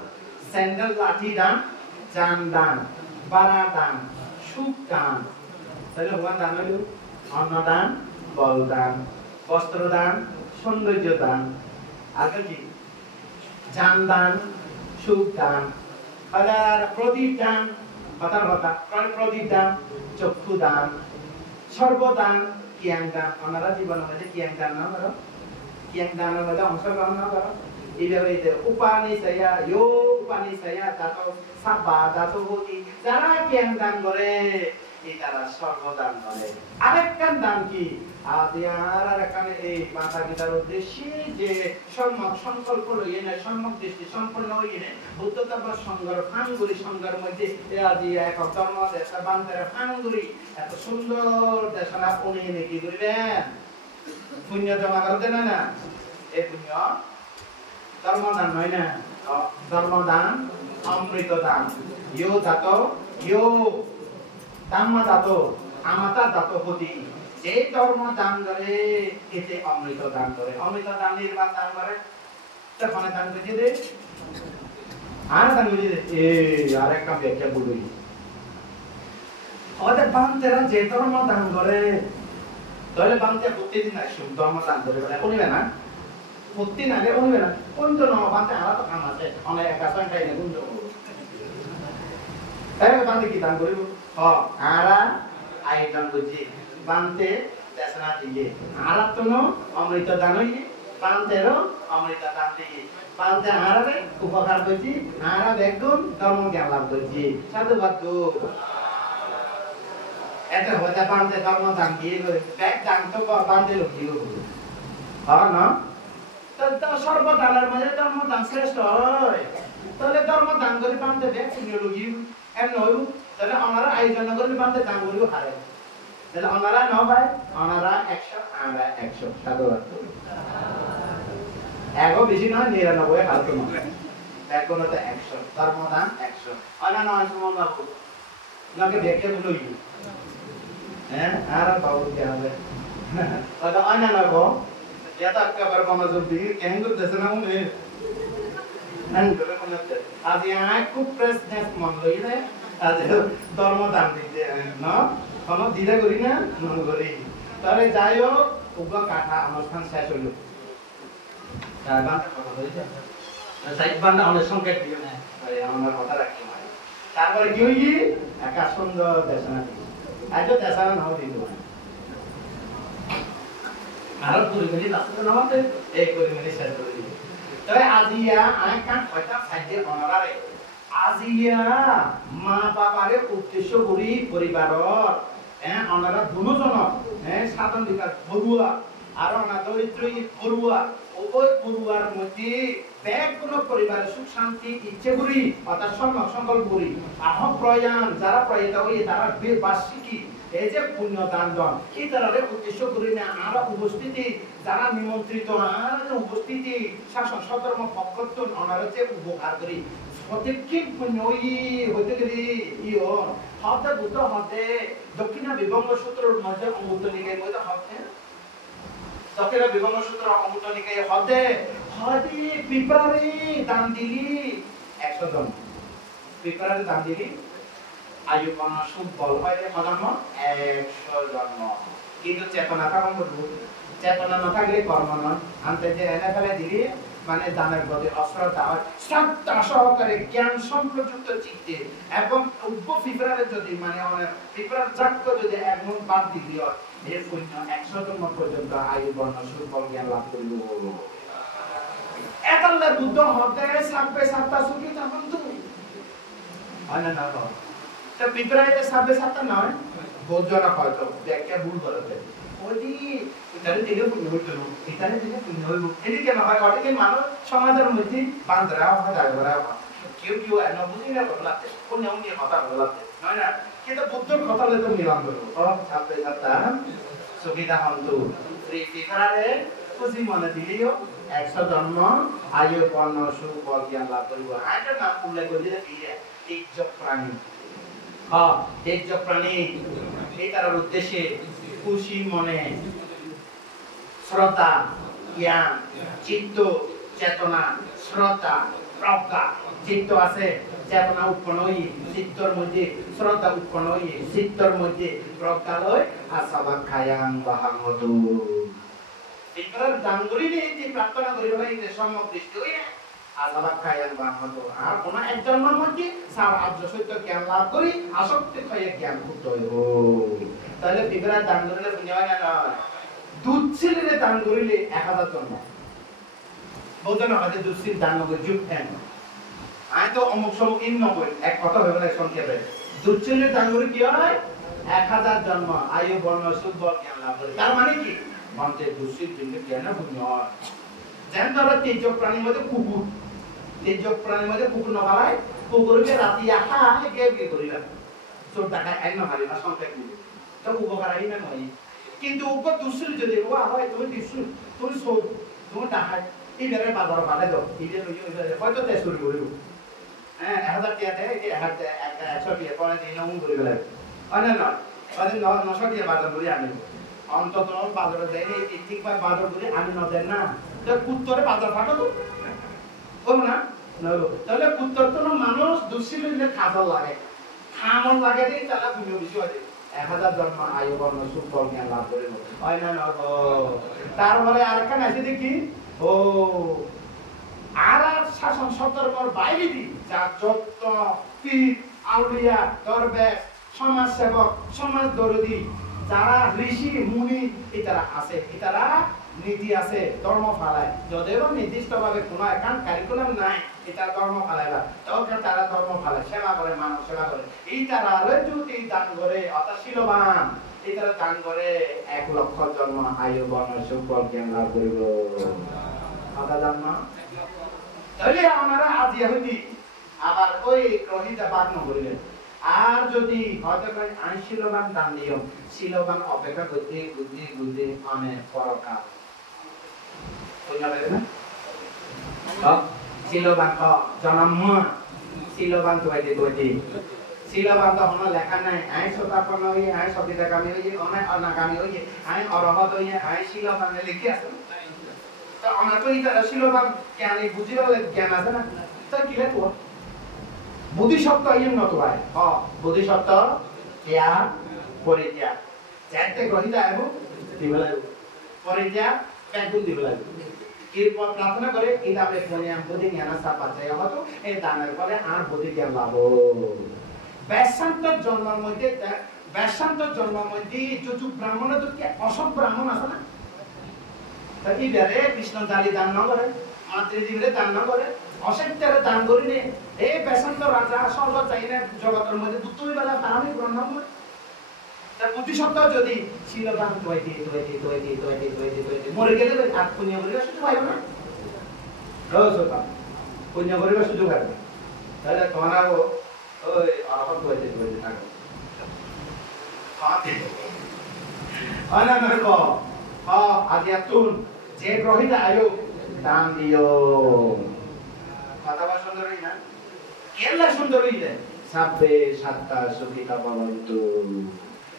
স্যান্ডেল লাঠি দান চান দান বাড়া দান সুখ দান তাহলে ভগবান দান হইল অন্নদান বলদান বস্ত্রদান সৌন্দর্য দান আগে কি জান দান সুখ দান আর প্রদীপ দান কথার কথা প্রদীপ দান চক্ষু দান সর্বদান কিয়াং দান ওনারা জীবনের মধ্যে কিয়াং দান না করো কিয়াং দানের মধ্যে অংশগ্রহণ না করো এইভাবে উপানিশয়া ইয়ো উপানিশয়া দাতো সাব্বা দাতো হতি যারা কিয়াং দান করে এই তারা সর্বদান করে আরেকখান দান কি আর এখানে এই মাতা পিতার উদ্দেশ্যে যে সম্যক সংকল্প লইয়ে নেয় সম্যক দৃষ্টি সম্পন্ন হইয়ে নেয় বুদ্ধতত্ত্ব সংঘর ফাঙ্গুরি সংঘের মধ্যে আজি এক ধর্ম দেশ বান্ধের ফাঙ্গুরি এত সুন্দর দেশনা উনি এনে কি করবেন পুণ্য জমা করতে না এই পুণ্য ধর্মদান নয় না ধর্মদান অমৃত দান ইয়ো দাত ইয়ো তাম্মা দাত আমাতা দাত হতি যে ধর্ম দান করে এতে অমৃত দান করে অমৃত দান নির্বাণ দান করে তখন দান করে দে আর দান করে দে আর একটা ব্যাখ্যা বলি ওদের বান্তেরা যে ধর্ম দান করে তাহলে বান্তে প্রতিদিন আসুন ধর্ম দান করে বলে শুনবে না প্রতিদিন আগে শুনবে না কোন তো নয় বান্তে আলাদা তো কাম আছে অনেক একা সংখ্যায় না কোন তো তাই বান্তে কি দান করিব আরা আয়োজন করছি বান্তে দেশনা দিয়ে আরাতন অমৃত দান হইয়ে বান্তেরও অমৃত দান দিয়ে বান্তে আরারে উপকার করছি আরা বেগুন ধর্ম জ্ঞান লাভ করছি সাধুবাদ এটা হতে বান্তে ধর্ম দান দিয়ে ব্যাগ দান তো বান্তে লোক দিয়ে না তো সর্বদানের মধ্যে ধর্ম দান শ্রেষ্ঠ হয় তাহলে ধর্ম দান করে বান্তে ব্যাগ পুণ্য লোকই এমন হইব তাহলে আমরা আয়োজন করে বান্তে দান করিও হারে তাহলে ওনারা 9 ভাই ওনারা 100 আমরা 100 সাধুবাদ এগো বেশি নয় 99 হাত নয় এখনো তো 100 ধর্মদান 100 আনা নয় সুমন বাবু নাকি দেখে বলই হ্যাঁ আর বাবু কি হবে ওটা আনা না গো এটা একবার মনোযোগ দিয়ে কেন করতেছ না মনে নন করে কোনতে আজ এক খুব প্রেসনেস মন লইলে আজ ধর্মদান দিতে না কোনো দিদা করি না মন করি তাহলে যাই হোক উগ্র কাঠা অনুষ্ঠান শেষ হইল তারপরে কি হই একা সুন্দর দেশনা আজ দেশনা নাও দিত আরো 2 মিনিট আছে না আমাদের এই 2 মিনিট শেষ করে দিই তবে আজিয়া আই কান কয়টা সাইডে অনারারে আজিয়া মা বাবারে উদ্দেশ্য করি পরিবারর অনারা দুজন সাধারণ বিকাশ পড়ুয়া আর অনাদরিত্রী পড়ুয়া উভয় পড়ুয়ার মধ্যে কোনো পরিবারের সুখ শান্তি ইচ্ছে করি অর্থাৎ সংকল্প করি আহ প্রয়াণ যারা প্রয়াত হয়ে তারা বার্ষিকী এই যে পুণ্য দান দন এই তারারে উদ্দেশ্য করি না আমরা উপস্থিতি যারা নিমন্ত্রিত আর উপস্থিতি শাসন সধর্ম পক্ষত্ব অনারা যে উপকার করি প্রত্যেক পুণ্য হইতে গেলি ইয় হতে বুদ্ধ হতে দক্ষিণা বিভঙ্গ সূত্রের মধ্যে অমৃত নিকায় মধ্যে হতে দক্ষিণা বিভঙ্গ সূত্র অমৃত নিকায় হতে হতে পিপরারে দান দিলি 100 জন পিপরারে দান দিলি আয়ু কোন সুখ বল হয় জন্ম 100 জন্ম কিন্তু চেতনাটা কম করবো চেতনা না থাকলে কর্ম নন আনতে যে এনে ফেলে দিলি মানে দানের প্রতি অশ্রদ্ধা হয় শ্রদ্ধা সহকারে জ্ঞান সম্প্রযুক্ত চিত্তে এবং ফিফরারে যদি মানে ফিফরার জাগ্য যদি এমন বাদ দিলি হয় এর পুণ্য 100 জন্ম পর্যন্ত আয়ু বর্ণ সুখ বল জ্ঞান লাভ করিব এতলে বুদ্ধ হতে সাব্বে সাত্তা সুখী তখন তুমি হয় না তো ফিফরারে সাব্বে সাত্তা নয় বোঝরা হয়তো ব্যাখ্যা ভুল করতে ওই ইতারে দিলে পুণ্য হইতো ইতারে দিলে পুণ্য হইব এদিকে কেন হয় অনেকে মানুষ সমাজের মধ্যে বান্ধরা হয় দাগরা কেউ কেউ এনে বুঝি না বলা পুণ্য নিয়ে কথা বলা নয় না কিন্তু বুদ্ধর কথা হলে তো মিলান করবো ও ছাত্রে ছাত্রা সুবিধা হন্তু শ্রী ফিফরারে খুশি মনে দিলিও 100 জন্ম আয়ু বর্ণ সুখ বল জ্ঞান লাভ করিব আইটা নাম উল্লেখ করে দিলে তেজ্য প্রাণী তেজ্য প্রাণী এই তার উদ্দেশ্যে খুশি মনে শ্রদ্ধা জ্ঞান চিত্ত চেতনা শ্রদ্ধা প্রজ্ঞা চিত্ত আছে চেতনা উৎপন্ন হই চিত্তর মধ্যে শ্রদ্ধা উৎপন্ন হই চিত্তর মধ্যে প্রজ্ঞা লয় আসাবা খায়াং বাহামতু এবার দাঙ্গুরি নিয়ে প্রার্থনা করি বলে এই সম্যক দৃষ্টি হই আসাবা খায়াং বাহামতু আর কোন এক জন্মের মধ্যে সারা আর্য সত্য জ্ঞান লাভ করি আসক্তি হয়ে জ্ঞান মুক্ত হইব তাহলে বিবরা দান করিলে পুণ্য হয় না দুধ ছেলে দান করিলে 1000 জন্ম বোঝানো হয় যে দুধ ছিল দান করে যুগ ফ্যান আমি তো অমুক সমুক ইন নকই এক কথা হয়ে গেল সংক্ষেপে দুধ ছেলে দান করে কি হয় 1000 জন্ম আয়ু বর্ণ সুখ বল জ্ঞান লাভ করে তার মানে কি মন্ত্রে দুধ ছিল কিন্তু জ্ঞান পুণ্য হয় যেন ধরো তেজ প্রাণীর মধ্যে কুকুর তেজ প্রাণীর মধ্যে কুকুর নবালায় কুকুরকে রাতি আহা গে করিলাম চোর টাকা এক নহারি না সংখ্যা কি তো উপকার আই না নয় কিন্তু উপর দুসুল যদি ও হয় তুমি দুসুল তুমি সব তুমি টাকায় এই বেরে বাজার বাড়ে দাও এই যে হয়তো তেজ শুরু করিব হ্যাঁ 1000 টাকা দেয় এই 100 টাকা পরে দিন উম করে গেল হয় না না পরে 900 টাকা বাজার করে আনি অন্তত বাজারে দেয় এই ঠিকভাবে বাজার করে আমি না দেন না তো কুত্তরে বাজার ফাটো তো বল না তাহলে কুত্তর তো মানুষ দুসুল দিলে খাজা লাগে খামন লাগে দিই তাহলে পুণ্য বেশি হয় 1000 জন্ম আয়ু বর্ণ সুখ বল জ্ঞান লাভ করে হয় না না তারপরে আরেকখান আছে দেখি ও আর শাসন সতর্কর বাইরে দি যা যত পীর আউলিয়া দরবেশ সমাজ সেবক সমাজ দরদি যারা ঋষি মুনি এটারা আছে এটারা নীতি আছে ধর্ম ফালায় যদিও নির্দিষ্টভাবে কোনো একান কারিকুলাম নাই এটা ধর্ম ফালায় না তখন তারা ধর্ম ফালায় সেবা করে মানব সেবা করে এই তারা যদি দান করে অর্থাৎ শিলবান এই তারা দান করে 1 লক্ষ জন্ম আয়ু বর্ণ সুখ বল জ্ঞান লাভ করিব আদা জন্ম তাহলে আমরা আজি হইতি আবার ওই গ্রহিতা বাদ ন করিলেন আর যদি হয়তো আই শিলবান দান দিও শিলবান অপেক্ষা করতে বুদ্ধি বুদ্ধি মানে পরকাল শিলবান জন্ম শিলবান তো আইতে কইতে শিলবান তো হন লেখা নাই আই সতাপন হই আই সবিতা কামি হই অনাই অনাকামি হই আই অরহত হই আই শিলবান লিখি আছে তো আমরা তো ইতা শিলবান জ্ঞানী বুঝিলে জ্ঞান আছে না তো কি লেখো বুদ্ধিসত্ত্ব আইন নত হয় বুদ্ধিসত্ত্ব জ্ঞান পরিত্যাগ চারটে গ্রহিতা এবং দিবলাই পরিত্যাগ ব্যাগুল দিবলাই এরপর প্রার্থনা করে এই দামে পুণ্যাম বুদ্ধি জ্ঞান সাপাচায় হতো এই দানের ফলে আর বুদ্ধি জ্ঞান লাভ বেশান্তর জন্মের মধ্যে যুগ ব্রাহ্মণের কি অসৎ ব্রাহ্মণ আছে না তা ইবারে কৃষ্ণ জালি দান ন করে মাতৃজীবীরে দান ন করে অসত্যের দান করিনে এই বেসন্ত রাজা স্বর্গ চাইনে জগতের মধ্যে দুই বেলা তারামি গ্রহণ করে তার প্রতিসপ্তাহ যদি ছিল দান তৈরি মরে গেলে আর পুণ্য করিবার সুযোগ পাইব না পুণ্য করিবার সুযোগ পাইব না তাহলে তোমার ওই অরহত তৈরি থাকো অনানর ক আদিয়াতুন যে গ্রহিতা আয়ু দান দিও কথা বলা সুন্দর হই না কেলা সুন্দর হই যায় সাবে সাতটা সুখিতা ভবন্তু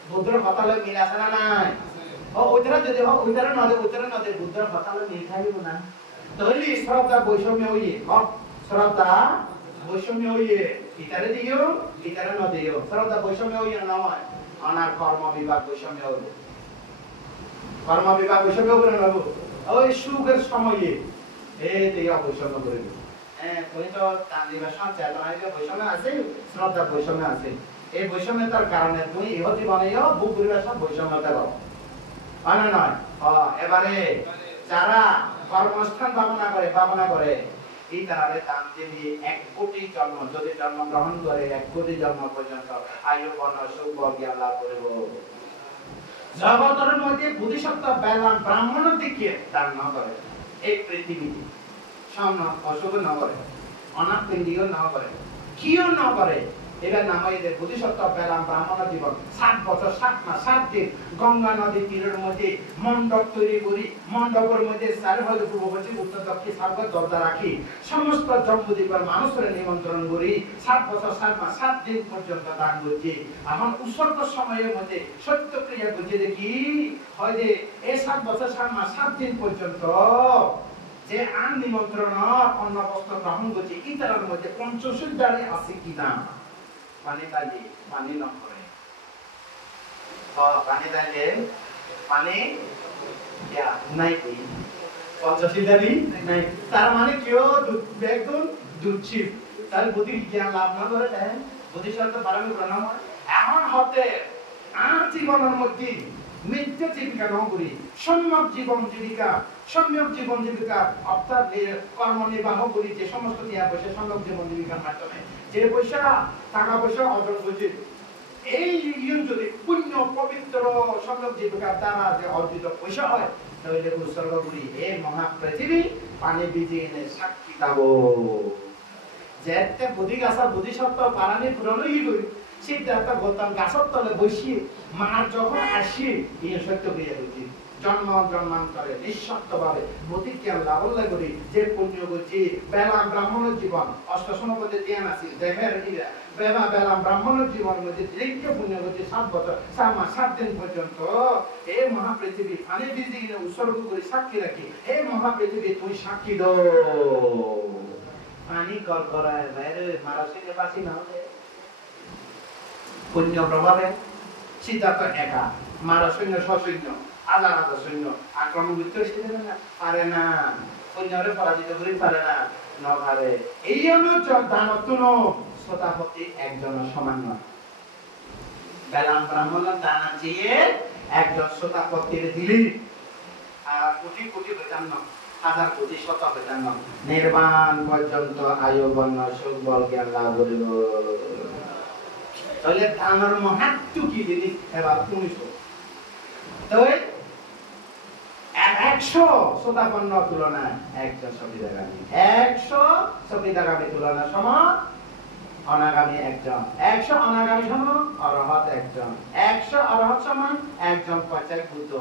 বুদ্ধর কথা লয় মিল আছে না নাই ওইটারা যদি ওইটারা নদে বুদ্ধর কথা লয় মিল খাইব না তাহলে শ্রদ্ধা বৈষম্য হইয়ে শ্রদ্ধা বৈষম্য হইয়ে ইতারে দিও ইতারে ন দিও শ্রদ্ধা বৈষম্য হইয়ে নয় অনার কর্ম বিভাগ বৈষম্য হইব কর্ম বিভাগ বৈষম্য করে নেব ওই সুখের সময়ে এই দিয়ে বৈষম্য করিব তুমি তো দান দিবার সময় চেতনা বৈষম্য আছে শ্রদ্ধা বৈষম্য আছে এই বৈষম্যতার কারণে তুমি ইহ জীবনেও বুক করিবার সময় বৈষম্যতা করো না নয় এবারে যারা কর্মস্থান ভাবনা করে এই তারারে দান দিয়ে 1 কোটি জন্ম যদি জন্মগ্রহণ করে 1 কোটি জন্ম পর্যন্ত আয়ু বর্ণ সুখ জ্ঞান লাভ করিব জগতের মধ্যে বুদ্ধিসত্ত্ব বেলাম ব্রাহ্মণ দিকে দান না করে এই পৃথিবীতে সামনে অশুভ না করে অনাথ পিণ্ডিও না করে কিও না করে এবার নাম হইলে বুদ্ধিসত্ত্ব পেলাম ব্রাহ্মণ জীবন 7 বছর 7 মাস 7 দিন গঙ্গা নদী তীরের মধ্যে মণ্ডপ তৈরি করি মণ্ডপের মধ্যে চারভাগে পূর্ব পশ্চিম উত্তর দক্ষিণ সার্বত দরজা রাখি সমস্ত জম্বুদ্বীপের মানুষের নিমন্ত্রণ করি 7 বছর 7 মাস 7 দিন পর্যন্ত দান করছি এখন উৎসর্গ সময়ের মধ্যে সত্য ক্রিয়া করছি দেখি হয় যে এই 7 বছর 7 মাস 7 দিন পর্যন্ত যে আন নিমন্ত্রণ অন্ন বস্ত্র গ্রহণ করছি ইতার মধ্যে পঞ্চশুদ্ধারে আছে কিনা পানি দাঁড়িয়ে পানি ন করে পানি দাঁড়িয়ে পানি নাই পঞ্চশুদ্ধারি নাই তার মানে কেউ একদম দুচ্ছিপ তার বুদ্ধি জ্ঞান লাভ না করে দেয় বুদ্ধিসত্ত্ব পারমি প্রণাম এমন হতে আর জীবনের মধ্যে মিথ্যা জীবিকা ন করি সম্যক জীবন জীবিকা অর্থাৎ কর্ম নির্বাহ করি যে সমস্ত দিয়া পয়সা সম্যক জীবন জীবিকার মাধ্যমে যে পয়সা টাকা পয়সা অর্জন করছে এই যদি পুণ্য পবিত্র সম্যক জীবিকার দ্বারা যে অর্জিত পয়সা হয় তাহলে উৎসর্গ করি এই মহাপৃথিবী পানি ভিজিয়ে এনে সাক্ষী দাব যে একটা বুদ্ধিসত্ত্ব পারানি পুরনোই করি সেটা একটা গৌতম গাছের তলে বসিয়ে মার যখন আসি এই সত্য ক্রিয়া করছি জন্মান্তরে নিঃস্বার্থ ভাবে প্রতিজ্ঞা লাভল্য করি যে পুণ্য করছি বেলাম ব্রাহ্মণের জীবন অষ্টসমপদে জ্ঞান আছে দেখের বেলাম ব্রাহ্মণের জীবনের মধ্যে দীর্ঘ পুণ্য করছি 7 বছর 7 মাস 7 দিন পর্যন্ত এই মহাপৃথিবী পানি ভিজিয়ে উৎসর্গ করে সাক্ষী রাখি এই মহাপৃথিবী তুমি সাক্ষী দাও পানি কর করায় বাইরে মারা সঙ্গে পাশি না হলে পুণ্য প্রভাবে সিদ্ধার্থ একা মারা সৈন্য সসৈন্য হাজার সৈন্য আক্রমণ করতে পারে না সৈন্যরে পরাজিত করে পারে না নভারে এই অনুযায়ী দানত্ব শ্রোতাপতি একজন সমান নয় বেলাম ব্রাহ্মণ দান চেয়ে একজন শ্রোতাপতির দিলি আর কোটি কোটি বেতন না হাজার কোটি শত বেতন না নির্বাণ পর্যন্ত আয়ু বর্ণ সুখ বল জ্ঞান লাভ করিব তাহলে দানের মহাত্ম কি জিনিস এবার তুমি তাই 100 শতাপন্ন তুলনায় একজন সবিদাগামী 100 সবিদাগামী তুলনা সমান অনাগামী একজন 100 অনাগামী সমান অরহত একজন 100 অরহত সমান একজন পঞ্চায়েত বুদ্ধ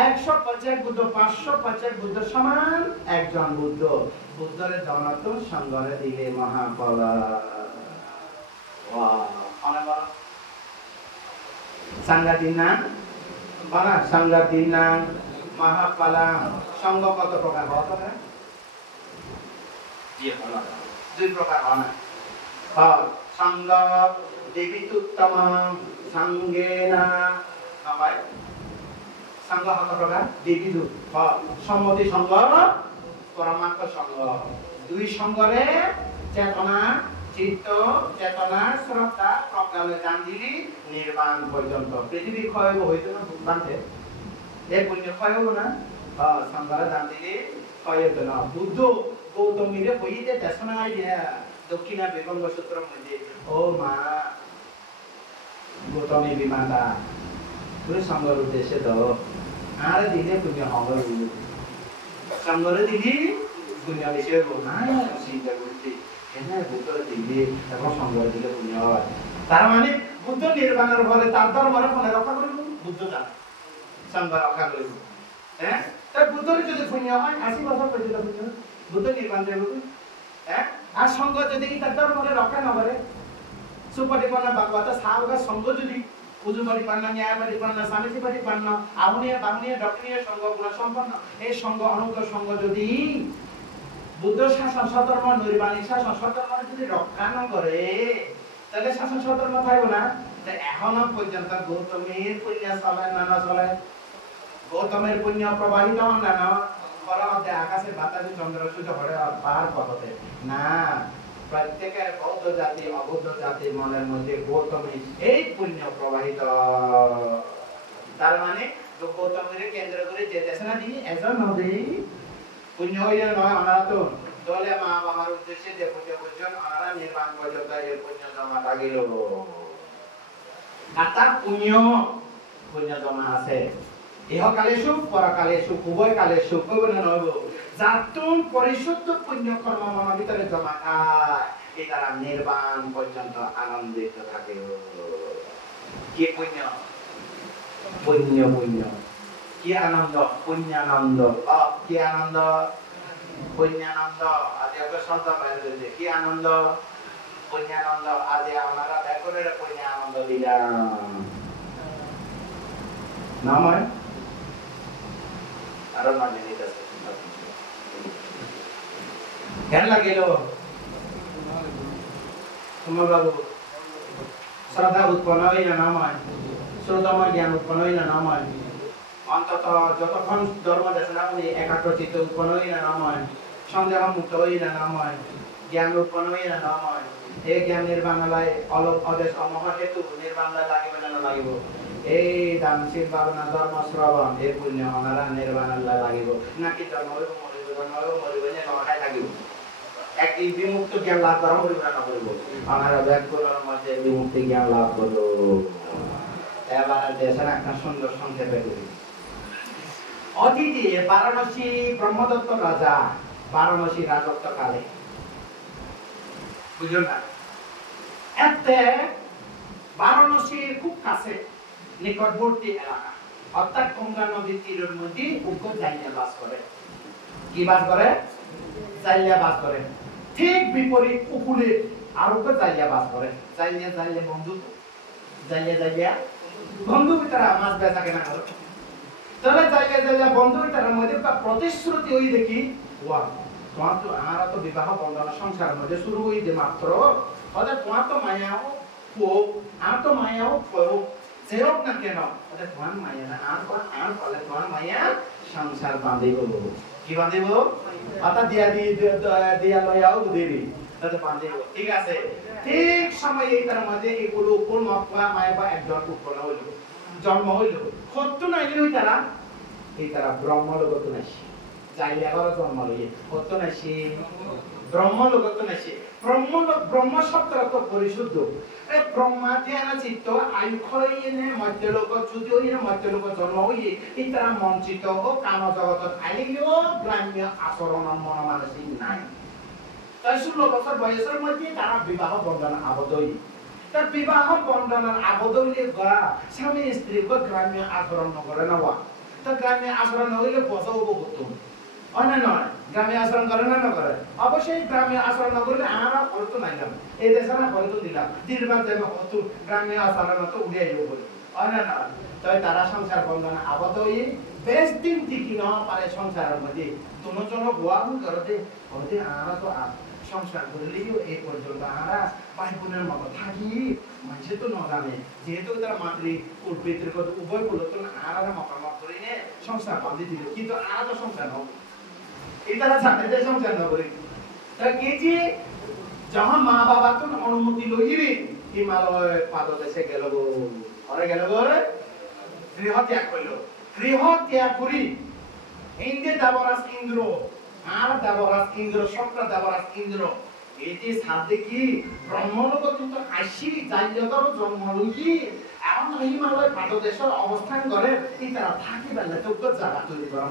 100 পঞ্চায়েত বুদ্ধ 500 পঞ্চায়েত বুদ্ধ সমান একজন বুদ্ধ বুদ্ধের জনত সঙ্গরে দিলে মহাফলা সাংঘাতিনা বানা সাংঘাতিনা মহাপালা সঙ্গ কত প্রকার হতে পারে দুই প্রকার হয় সঙ্গ দেবীতুত্তম সঙ্গেনা ভাই সঙ্গ কত প্রকার দেবীদূত সম্মতি সঙ্গ পরমাত্ম সঙ্গ দুই সঙ্গরে চেতনা চিত্ত চেতনা শ্রদ্ধা প্রজ্ঞালে দান দিলি নির্বাণ পর্যন্ত পৃথিবী ক্ষয় হইতো না ভূতান্তে এ পুণ্য ক্ষয় হলো না সংঘরে দান দিলে কয়েক না বুদ্ধ গৌতমীরে হইতে দেশনা আইডিয়া দক্ষিণা বেগঙ্গ সূত্র মধ্যে ও মা গৌতমী বিমাতা তুই সংঘর উদ্দেশ্যে দাও আর দিলে পুণ্য হবে সংঘরে দিলি পুণ্য বেশি হইব না চিন্তা করতে এনে বুদ্ধ দিলে এবং সংঘরে দিলে পুণ্য হয় তার মানে বুদ্ধ নির্বাণের ফলে তার ধর্মের ফলে রক্ষা করিব বুদ্ধ জানে সংঘ রক্ষা করিব হ্যাঁ তাই বুদ্ধর যদি পুণ্য হয় 80 বছর পর্যন্ত পুণ্য বুদ্ধ নির্বাণ দেব হ্যাঁ আর সংঘ যদি তার ধর্মের রক্ষা না করে সুপটিপন্ন ভাগবত সাহকা সংঘ যদি উজু পরিপন্ন ন্যায় পরিপন্ন সামিতি পরিপন্ন আউনিয়া বামনিয়া দক্ষিণীয় সংঘ গুণ সম্পন্ন এই সংঘ অনুগ্র সংঘ যদি বুদ্ধ শাসন সধর্ম নির্বাণী শাসন সধর্ম যদি রক্ষা না করে তাহলে শাসন সধর্ম থাকবে না এখনো পর্যন্ত গৌতমের পুণ্য চলে না না চলে গৌতমের পুণ্য প্রবাহিত হন না না পরমতে আকাশের বাতাসে চন্দ্র সূর্য হরে পার পথে না প্রত্যেকের বৌদ্ধ জাতি অবৌদ্ধ জাতির মনের মধ্যে গৌতমী এই পুণ্য প্রবাহিত তার মানে গৌতমের কেন্দ্র করে যে দেশনা দিই এজন নদী পুণ্য হইলে নয় অনারাতন দলে মা বাবার উদ্দেশ্যে যে পুণ্য করছেন ওনারা নির্বাণ পর্যন্ত এই পুণ্য জমা লাগিল আর তার পুণ্য জমা আছে ইহকালে সুখ পরকালে সুখ উভয় কালে সুখ হইব না নইব যাতুন পরিশুদ্ধ পুণ্য কর্ম মনের ভিতরে জমা খায় এই তারা নির্বাণ পর্যন্ত আনন্দিত থাকে কি পুণ্য পুণ্য পুণ্য কি আনন্দ পুণ্যানন্দ কি আনন্দ পুণ্যানন্দ আজ একটা শব্দ বাইরে কি আনন্দ পুণ্যানন্দ আজ আমরা ব্যাকরণের পুণ্যানন্দ দিলাম নাময় আরো মানে নিতেছে কেন লাগিল তোমার বাবু শ্রদ্ধা উৎপন্ন হই না নাময় শ্রদ্ধাময় জ্ঞান উৎপন্ন হই না নাময় অন্তত যতক্ষণ ধর্ম দেশনা উনি একাগ্রচিত্ত উৎপন্ন হই না নাময় সন্দেহ মুক্ত হই না নাময় জ্ঞান উৎপন্ন হই না নাময় এই জ্ঞান নির্বাণালয় অলপ অদেশ অমহ হেতু নির্বাণালয় লাগিবে না লাগিব এই দানশীল ভাবনা ধর্ম শ্রবণ এই পুণ্য ওনারা নির্বাণালয় লাগিব নাকি জন্ম হইব মরিব নখাই থাকিব একটি বিমুক্ত জ্ঞান লাভ করা হইব না করিব ওনারা ব্যাকুলের মধ্যে বিমুক্তি জ্ঞান লাভ করল এবার দেশের একটা সুন্দর সংক্ষেপে করি অতীতে বারাণসী ব্রহ্মদত্ত রাজা বারাণসী রাজত্ব কালে বুঝলেন না এতে বারাণসীর খুব কাছে নিকটবর্তী এলাকা অর্থাৎ গঙ্গা নদীর তীরের মধ্যে উগ্র জাইলা বাস করে কি বাস করে জাইলা বাস করে ঠিক বিপরীত উপকূলে আরো জাইলা বাস করে জাইলা বন্ধু জাইলা বন্ধু ভিতরে মাছ বেচা কেনা করে তাহলে জাইলা বন্ধু ভিতরে মধ্যে প্রতিশ্রুতি ওই দেখি ওয়া তোমার তো আমরা তো বিবাহ বন্ধন সংসারের মধ্যে শুরু হইতে মাত্র ওদের তোমার তো মায়াও ফোক আর তো মায়াও ফোক যে হোক না কেন ওদের তোমার মায়া না আর ফলে তোমার মায়া সংসার বাঁধিব কি বাঁধিব অর্থাৎ দিয়া লয়াও দেরি তাতে বাঁধিব ঠিক আছে ঠিক সময় এই তার মধ্যে এগুলো উপর মক্কা মায়া বা একজন উৎপন্ন হইল জন্ম হইল সত্য নাই ওই তারা এই তারা ব্রহ্মলোকত নাসি চাইলে আবার জন্ম লইয়ে সত্য নাসি ব্রহ্মলোকত নাসি ব্রহ্ম শব্দ তো পরিশুদ্ধ ব্রহ্মা ধ্যান চিত্ত আয়ুক্ষয় এনে মধ্যলোক যদি ওই মধ্যলোক জন্ম হইয়ে এই তারা মঞ্চিত ও কাম জগত আইলেও গ্রাম্য আচরণ মন মানসিক নাই তাই 16 বছর বয়সের মধ্যে তারা বিবাহ বন্ধন আবদ্ধ হই তার বিবাহ বন্ধনের আবদ্ধ হইলে গা স্বামী স্ত্রী গ্রাম্য আচরণ করে নেওয়া তো গ্রাম্য আচরণ হইলে বসাও করতো অনেক নয় গ্রামে আচরণ করে না করে অবশ্যই গ্রামে আচরণ না করলে আমরা করতো নাইলাম এই দেশে না করতো দিলাম দিলবার যাবে হতো গ্রামে আচরণ তো উড়িয়ে যাবো বলে অনেক নয় তাই তারা সংসার বন্ধনে আবদ্ধ হয়ে বেশ দিন টিকি না পারে সংসারের মধ্যে দুজন গোয়া করতে হতে আমরা তো সংসার করলেও এই পর্যন্ত আমরা ভাই বোনের মতো থাকি মানুষে তো না জানে যেহেতু তারা মাতৃ পিতৃগত উভয় করলো তো আমরা মতামত করে নিয়ে সংসার বাঁধি দিল কিন্তু আমরা তো সংসার হোক এই তারা জানে যে সংসার না করে তা কেজি যখন মা বাবা তো অনুমতি লইরে হিমালয় পাদদেশে গেল গো ওরে গেল গো গৃহ ত্যাগ করলো গৃহ ত্যাগ করি ইন্দ্রে দেবরাজ ইন্দ্র আর দেবরাজ ইন্দ্র শুক্র দেবরাজ ইন্দ্র এটি সাথে কি ব্রহ্মলোক তো আসি জায়গার জন্ম লই এখন হিমালয় পাদদেশের অবস্থান করে তারা থাকি বেলা চোখ জায়গা তৈরি করা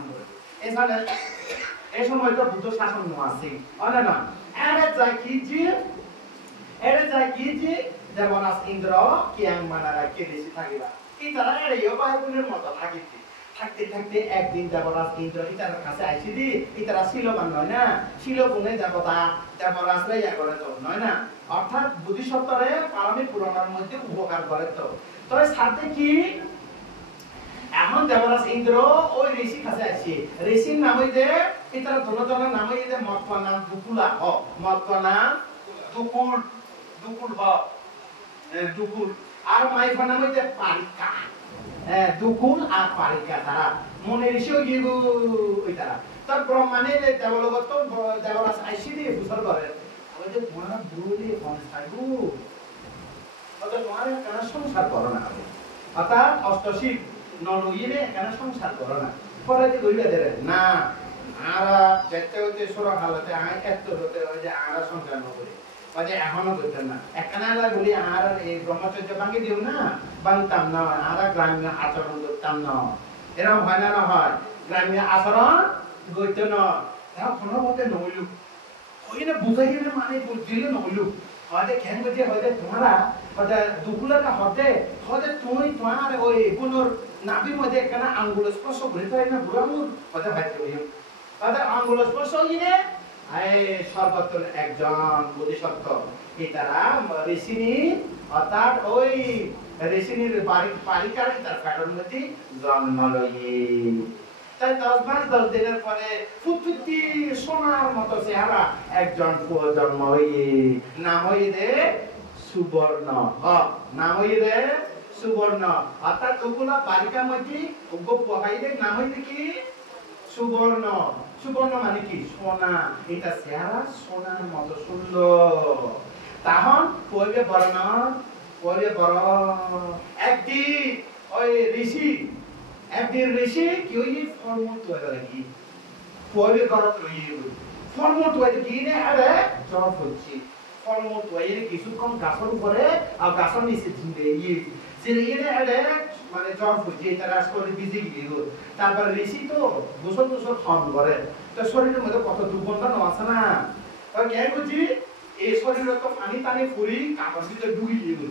এখানে এই সময় তো বুদ্ধ শাসন আছে অনে না এরে যাই কি যে দেবরাজ ইন্দ্র কিয়াং মানারা কে বেশি থাকিবা তারা এড়িয়ে ভাই বোনের মতো থাকিতে থাকতে থাকতে একদিন দেবরাজ ইন্দ্র ইতার কাছে আইসি দি ইতারা শিলবান নয় না শিলগুণে দেবতা দেবরাজ ইয়া করে তো নয় না অর্থাৎ বুদ্ধিসত্তরে পারমী পুরাণের মধ্যে উপকার করে তো তবে সাথে কি এখন দেবরাজ ইন্দ্র ওই ঋষি কাছে আসি ঋষির নাম হইতে ইতারা ধনজনের নাম হইতে মতপা নাম দুকুলা হ মতপা নাম দুকুল দুকুল হ দুকুল আর মাইফা নাম হইতে পারিকা দুকুল আর পারিকা তারা মনে ঋষিও গিয়ে ওই তারা তার ব্রহ্মাণে দেবলোকত দেবরাজ আইসি দিয়ে ফুসল করে ওই যে তোমার বুড়ি সংসারু অর্থাৎ তোমার কেন সংসার করো না অর্থাৎ অষ্টশী নলইরে কেন সংসার করো না পরে যে গইবে দেরে না আরা যেতে হইতে সুরা হালতে আই এত হতে হয় যে আরা সংসার ন করি মানে এখনো করতেন না এখানে বলি আর এই ব্রহ্মচর্য ভাঙি দিও না বাংতাম না আর গ্রাম্য আচরণ করতাম না এরকম হয় না না হয় গ্রাম্য আচরণ গইত না এখন কোনো মতে নইলু ওই না বুঝাই গেলে মানে বুঝিলে নইলু হয়তো কেন বুঝে হয়তো তোমরা হয়তো দুকুলাটা হয়তো তুমি তোমার ওই পুনর নাভির মধ্যে একখানা আঙ্গুল স্পর্শ করে তো না বুড়া আঙ্গুল হয়তো ভাইতে হয়তো আঙ্গুল স্পর্শ গিয়ে সর্বত্র একজন বোধিসত্ত্ব তারা ঋষিনী অর্থাৎ ওই ঋষিনীর বালিকার তার কারণ মধ্যে জন্ম লই তাই 10 মাস 10 দিনের পরে ফুটফুটি সোনার মতো চেহারা একজন জন্ম হইয়ে নাম হইয়ে সুবর্ণ নাম হইয়ে সুবর্ণ অর্থাৎ ওগুলা বালিকার মধ্যে ওগো পহাইলে নাম হইতে কি সুবর্ণ সুবর্ণ মানে কি সোনা এটা চেহারা সোনার মতো সুন্দর তখন কইবে বড় একদিন ওই একদিন ঋষি কি ওই ফলমূল তৈরি লাগি কইবে গরত লইয়ে ফলমূল তৈরি কি নে আরে জ্বর হচ্ছে ফলমূল তৈরি কিছুক্ষণ গাছের উপরে আর গাছের নিচে ঝিলে সিরিয়ে আরে মানে জ্বর হচ্ছে তারা আসলে বিজি গিয়ে তারপর ঋষি তো গোসল গোসল খাওয়ান করে তো শরীরের মধ্যে কত দুর্গন্ধ আছে না কে বুঝি এই শরীরে তো পানি টানি ফুরি কাগজ ভিতরে ঢুকি গিয়ে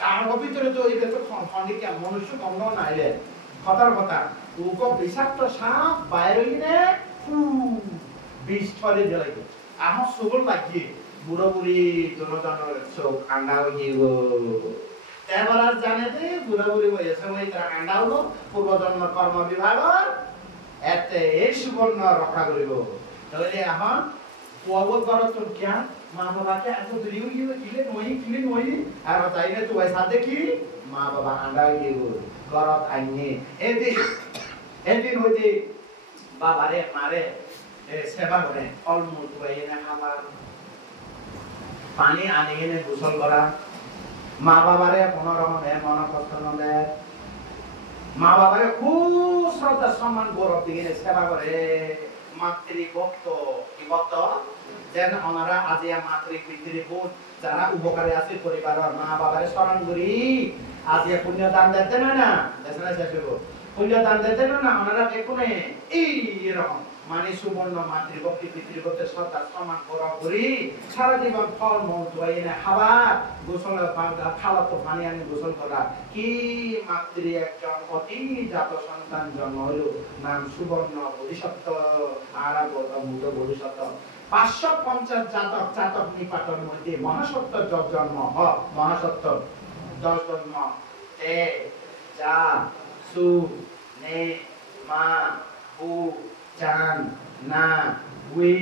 কাগজ ভিতরে তো এটা তো খন্ডে কি মনুষ্য গন্ধ নাইলে কথার কথা ওকে বিষাক্ত সাপ বাইরে গিয়ে বিষ ছড়ে জ্বালাই আমার সুগল লাগিয়ে বুড়ো বুড়ি জনজনের চোখ আন্ডা হয়ে দেবরাজ জানে যে বুড়ো বুড়ি বয়সে ওই তারা আন্ডা হলো পূর্বজন্ম কর্ম বিভাগর এতে এই সুবর্ণ রক্ষা করিব তাহলে এখন পবত গরত জ্ঞান মা বাবাকে এত দেরি হয়ে গেল কিলে নই আর তাইলে তো ওই সাথে কি মা বাবা আন্ডা হয়ে গরত আইনে এদিন হইতে বাবারে মারে সেবা করে ফলমূল খুয়াই না খাবার পানি আনি এনে গোসল করা মা বাবারে কোনো রকমের মন কষ্ট নয় মা বাবারে খুব শ্রদ্ধা সম্মান গৌরব দিয়ে সেবা করে মাতৃ ভক্ত কি ভক্ত যেন ওনারা আজিয়া মাতৃ পিতৃভূত যারা উপকারে আছে পরিবারের মা বাবারে স্মরণ করি আজিয়া পুণ্য দান দিতে না দেশনা শেষ হইব পুণ্য দান দিতে না ওনারা দেখুন এই এরকম মানে সুবর্ণ মাতৃভক্তি পিতৃভক্তের শ্রদ্ধা সম্মান গৌরব করি সারা জীবন ফল মূল ধোয়াই না খাবার গোসল খাওয়াতো পানি আনি গোসল করা কি মাতৃ একজন অতি জাত সন্তান জন্ম হইল নাম সুবর্ণ বোধিসত্ত্ব আর গৌতম বুদ্ধ বোধিসত্ত্ব 550 জাতক নিপাতন মধ্যে মহাসত্ত্ব জন্ম মহাসত্ত্ব 10 জন্ম তে যা সু নে মা উ চান না উই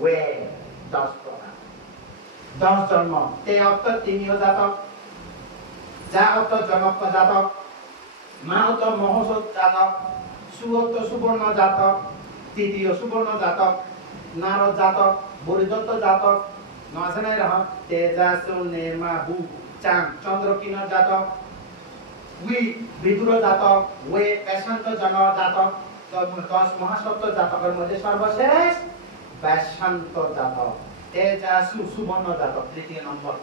ওয়ে 10 জন্ম তে অর্থ তিনিও জাতক যা অর্থ জনক জাতক মা অর্থ মহসৎ জাতক সু অর্থ সুবর্ণ জাতক তৃতীয় সুবর্ণ জাতক নার জাতক বরিদত্ত জাতক নয় রহ তেজা সুনে মা বু চান চন্দ্রকিন জাতক উই বিদুর জাতক ওয়ে পেশান্ত জন জাতক 10 মহাসত্য জাতকের মধ্যে সর্বশেষ বেশান্ত জাতক, সুবর্ণ জাতক, 3 নম্বর।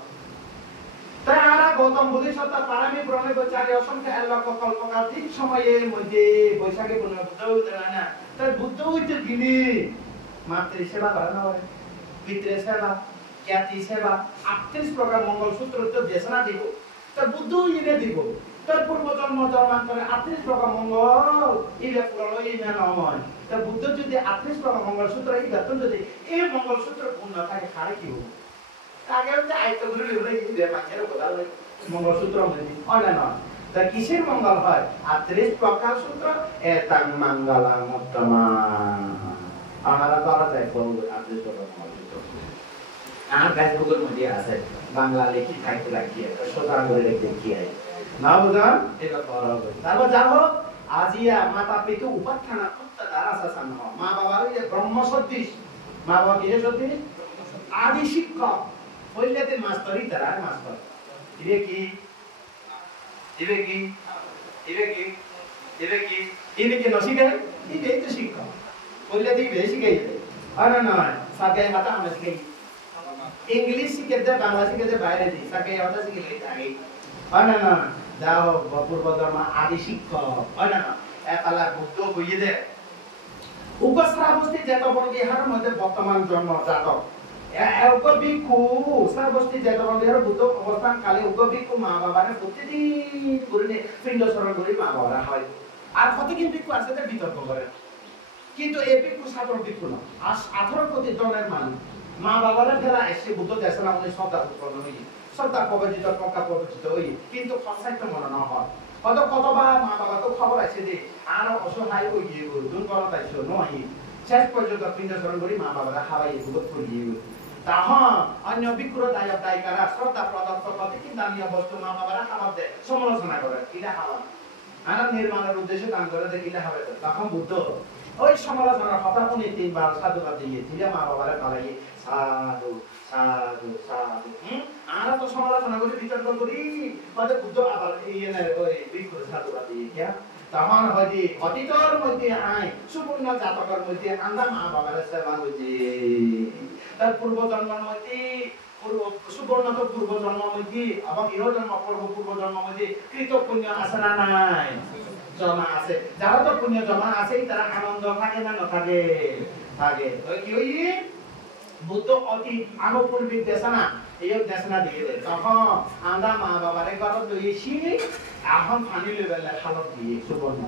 তাই আমরা গৌতম বোধিসত্ত্ব পারামি ব্রহ্মচারী অসংখ্য 1 লক্ষ কল্পকাধিক সময়ের মধ্যে বৈশাখী পূর্ণিমা বুদ্ধ হইতে না, তাই বুদ্ধ হইতে গিনি মাতৃ সেবা করে না, পিতৃ সেবা, জ্ঞাতি সেবা, 38 প্রকার মঙ্গলসূত্র তো দেশনা দিব, তাই বুদ্ধ ইনে দিব, তাই পূর্ব জন্ম জন্মান্তরে 38 প্রকার মঙ্গল ইবে পুরো ইনে নয়, তাই বুদ্ধ যদি 38 প্রকার মঙ্গলসূত্র এই বেতন যদি এই মঙ্গলসূত্র পূর্ণ থাকে খারে কি হবে? আগে হচ্ছে আয়তগুলো লিখলে ইবে মাঝের কথা বলে মঙ্গলসূত্র মানে হয় না, তাই কিসের মঙ্গল হয়? 38 প্রকার সূত্র এতাং মঙ্গলাং উত্তমা আমরা করা যায় কোন 38 প্রকার মঙ্গলসূত্র আর ফেসবুকের মধ্যে আছে বাংলা লেখি থাকতে রাখিয়ে সোজা করে দেখিয়ে না বুঝান এটা করা হবে। তারপর যাবো আজিয়া মাতা পিতু উপাখ্যানা উত্তরা সাসান মা বাবার এই ব্রহ্ম সদৃশ, মা বাবা কি সদৃশ? আদি শিক্ষক পয়লাতে মাস্টারই তারা মাস্টার দিবে কি দিবে কি দিবে কি দিবে কি দিবে কি নসিকে দিবে তো শিক্ষক পয়লাতে বেশি গাই আর না সাথে মাতা আমরা শিখাই इंग्लिश सीखे थे बांग्ला सीखे थे বাইরে দি সাকে কথা শিখে লই আগে হয় না না যাও পূর্ব ধর্ম আদি শিক্ষক হয় না একালা বুদ্ধ হইয়ে দে উপশ্রাবস্তি জেতবন বিহার মধ্যে বর্তমান জন্ম জাতক উপবিক্ষু শ্রাবস্তি জেতবন বিহার বুদ্ধ অবস্থান কালে উপবিক্ষু মা বাবারে প্রতিদিন করে পিণ্ড স্মরণ করে মা বাবারা হয় আর কতদিন বিক্ষু আছে তে বিতর্ক করে কিন্তু এই বিক্ষু সাধারণ বিক্ষু না 18 কোটি জনের মানুষ মা বাবারা ফেরা এসে বুদ্ধ দেশনা উনি শ্রদ্ধা উৎপন্ন হই শ্রদ্ধা প্রবচিত পক্কা প্রবচিত হই কিন্তু খরচাইতে মনে না হয় হয়তো কতবার মা বাবা তো খবর আছে যে আর অসহায় হয়ে গিয়ে দুন করা তাইছো নয় শেষ পর্যন্ত পিণ্ড স্মরণ করি মা বাবারা হাওয়াই বুদ্ধ করিয়ে তাহা অন্য বিক্র দায়ক দায়িকারা শ্রদ্ধা প্রদত্ত প্রতিটি দানীয় বস্তু মা বাবারা খাবার দেয় সমালোচনা করে কিনা হাওয়া আর নির্মাণের উদ্দেশ্যে দান করে যে কিনা হবে তখন বুদ্ধ ওই সমালোচনার হঠাৎ উনি 3 বার সাধুবাদ দিয়ে ধীরে মা বাবারা পালাই সাধু সাধু সাধু আর তো সমালোচনা করি বিতর্ক করি মানে বুদ্ধ আবার ইয়েনে ওই বিক্র সাধুবাদ দিয়ে কে তখন হয়তো অতীতর মধ্যে আয় সুবর্ণ জাতকের মধ্যে আমরা মা বাবার সেবা হইছে তার পূর্ব জন্মের মধ্যে সুবর্ণ তো পূর্ব জন্ম মধ্যে এবং ইহ জন্ম পূর্ব জন্ম মধ্যে কৃত পুণ্য আছে না নাই জমা আছে যারা তো পুণ্য জমা আছে তারা আনন্দ থাকে না থাকে থাকে ওই কি হই বুদ্ধ অতি আনুপূর্বিক দেশনা এই দেশনা দিয়ে দেয় তখন আমরা মা বাবারে ঘর লইছি এখন পানি লেভেলে খালত দিয়ে সুবর্ণ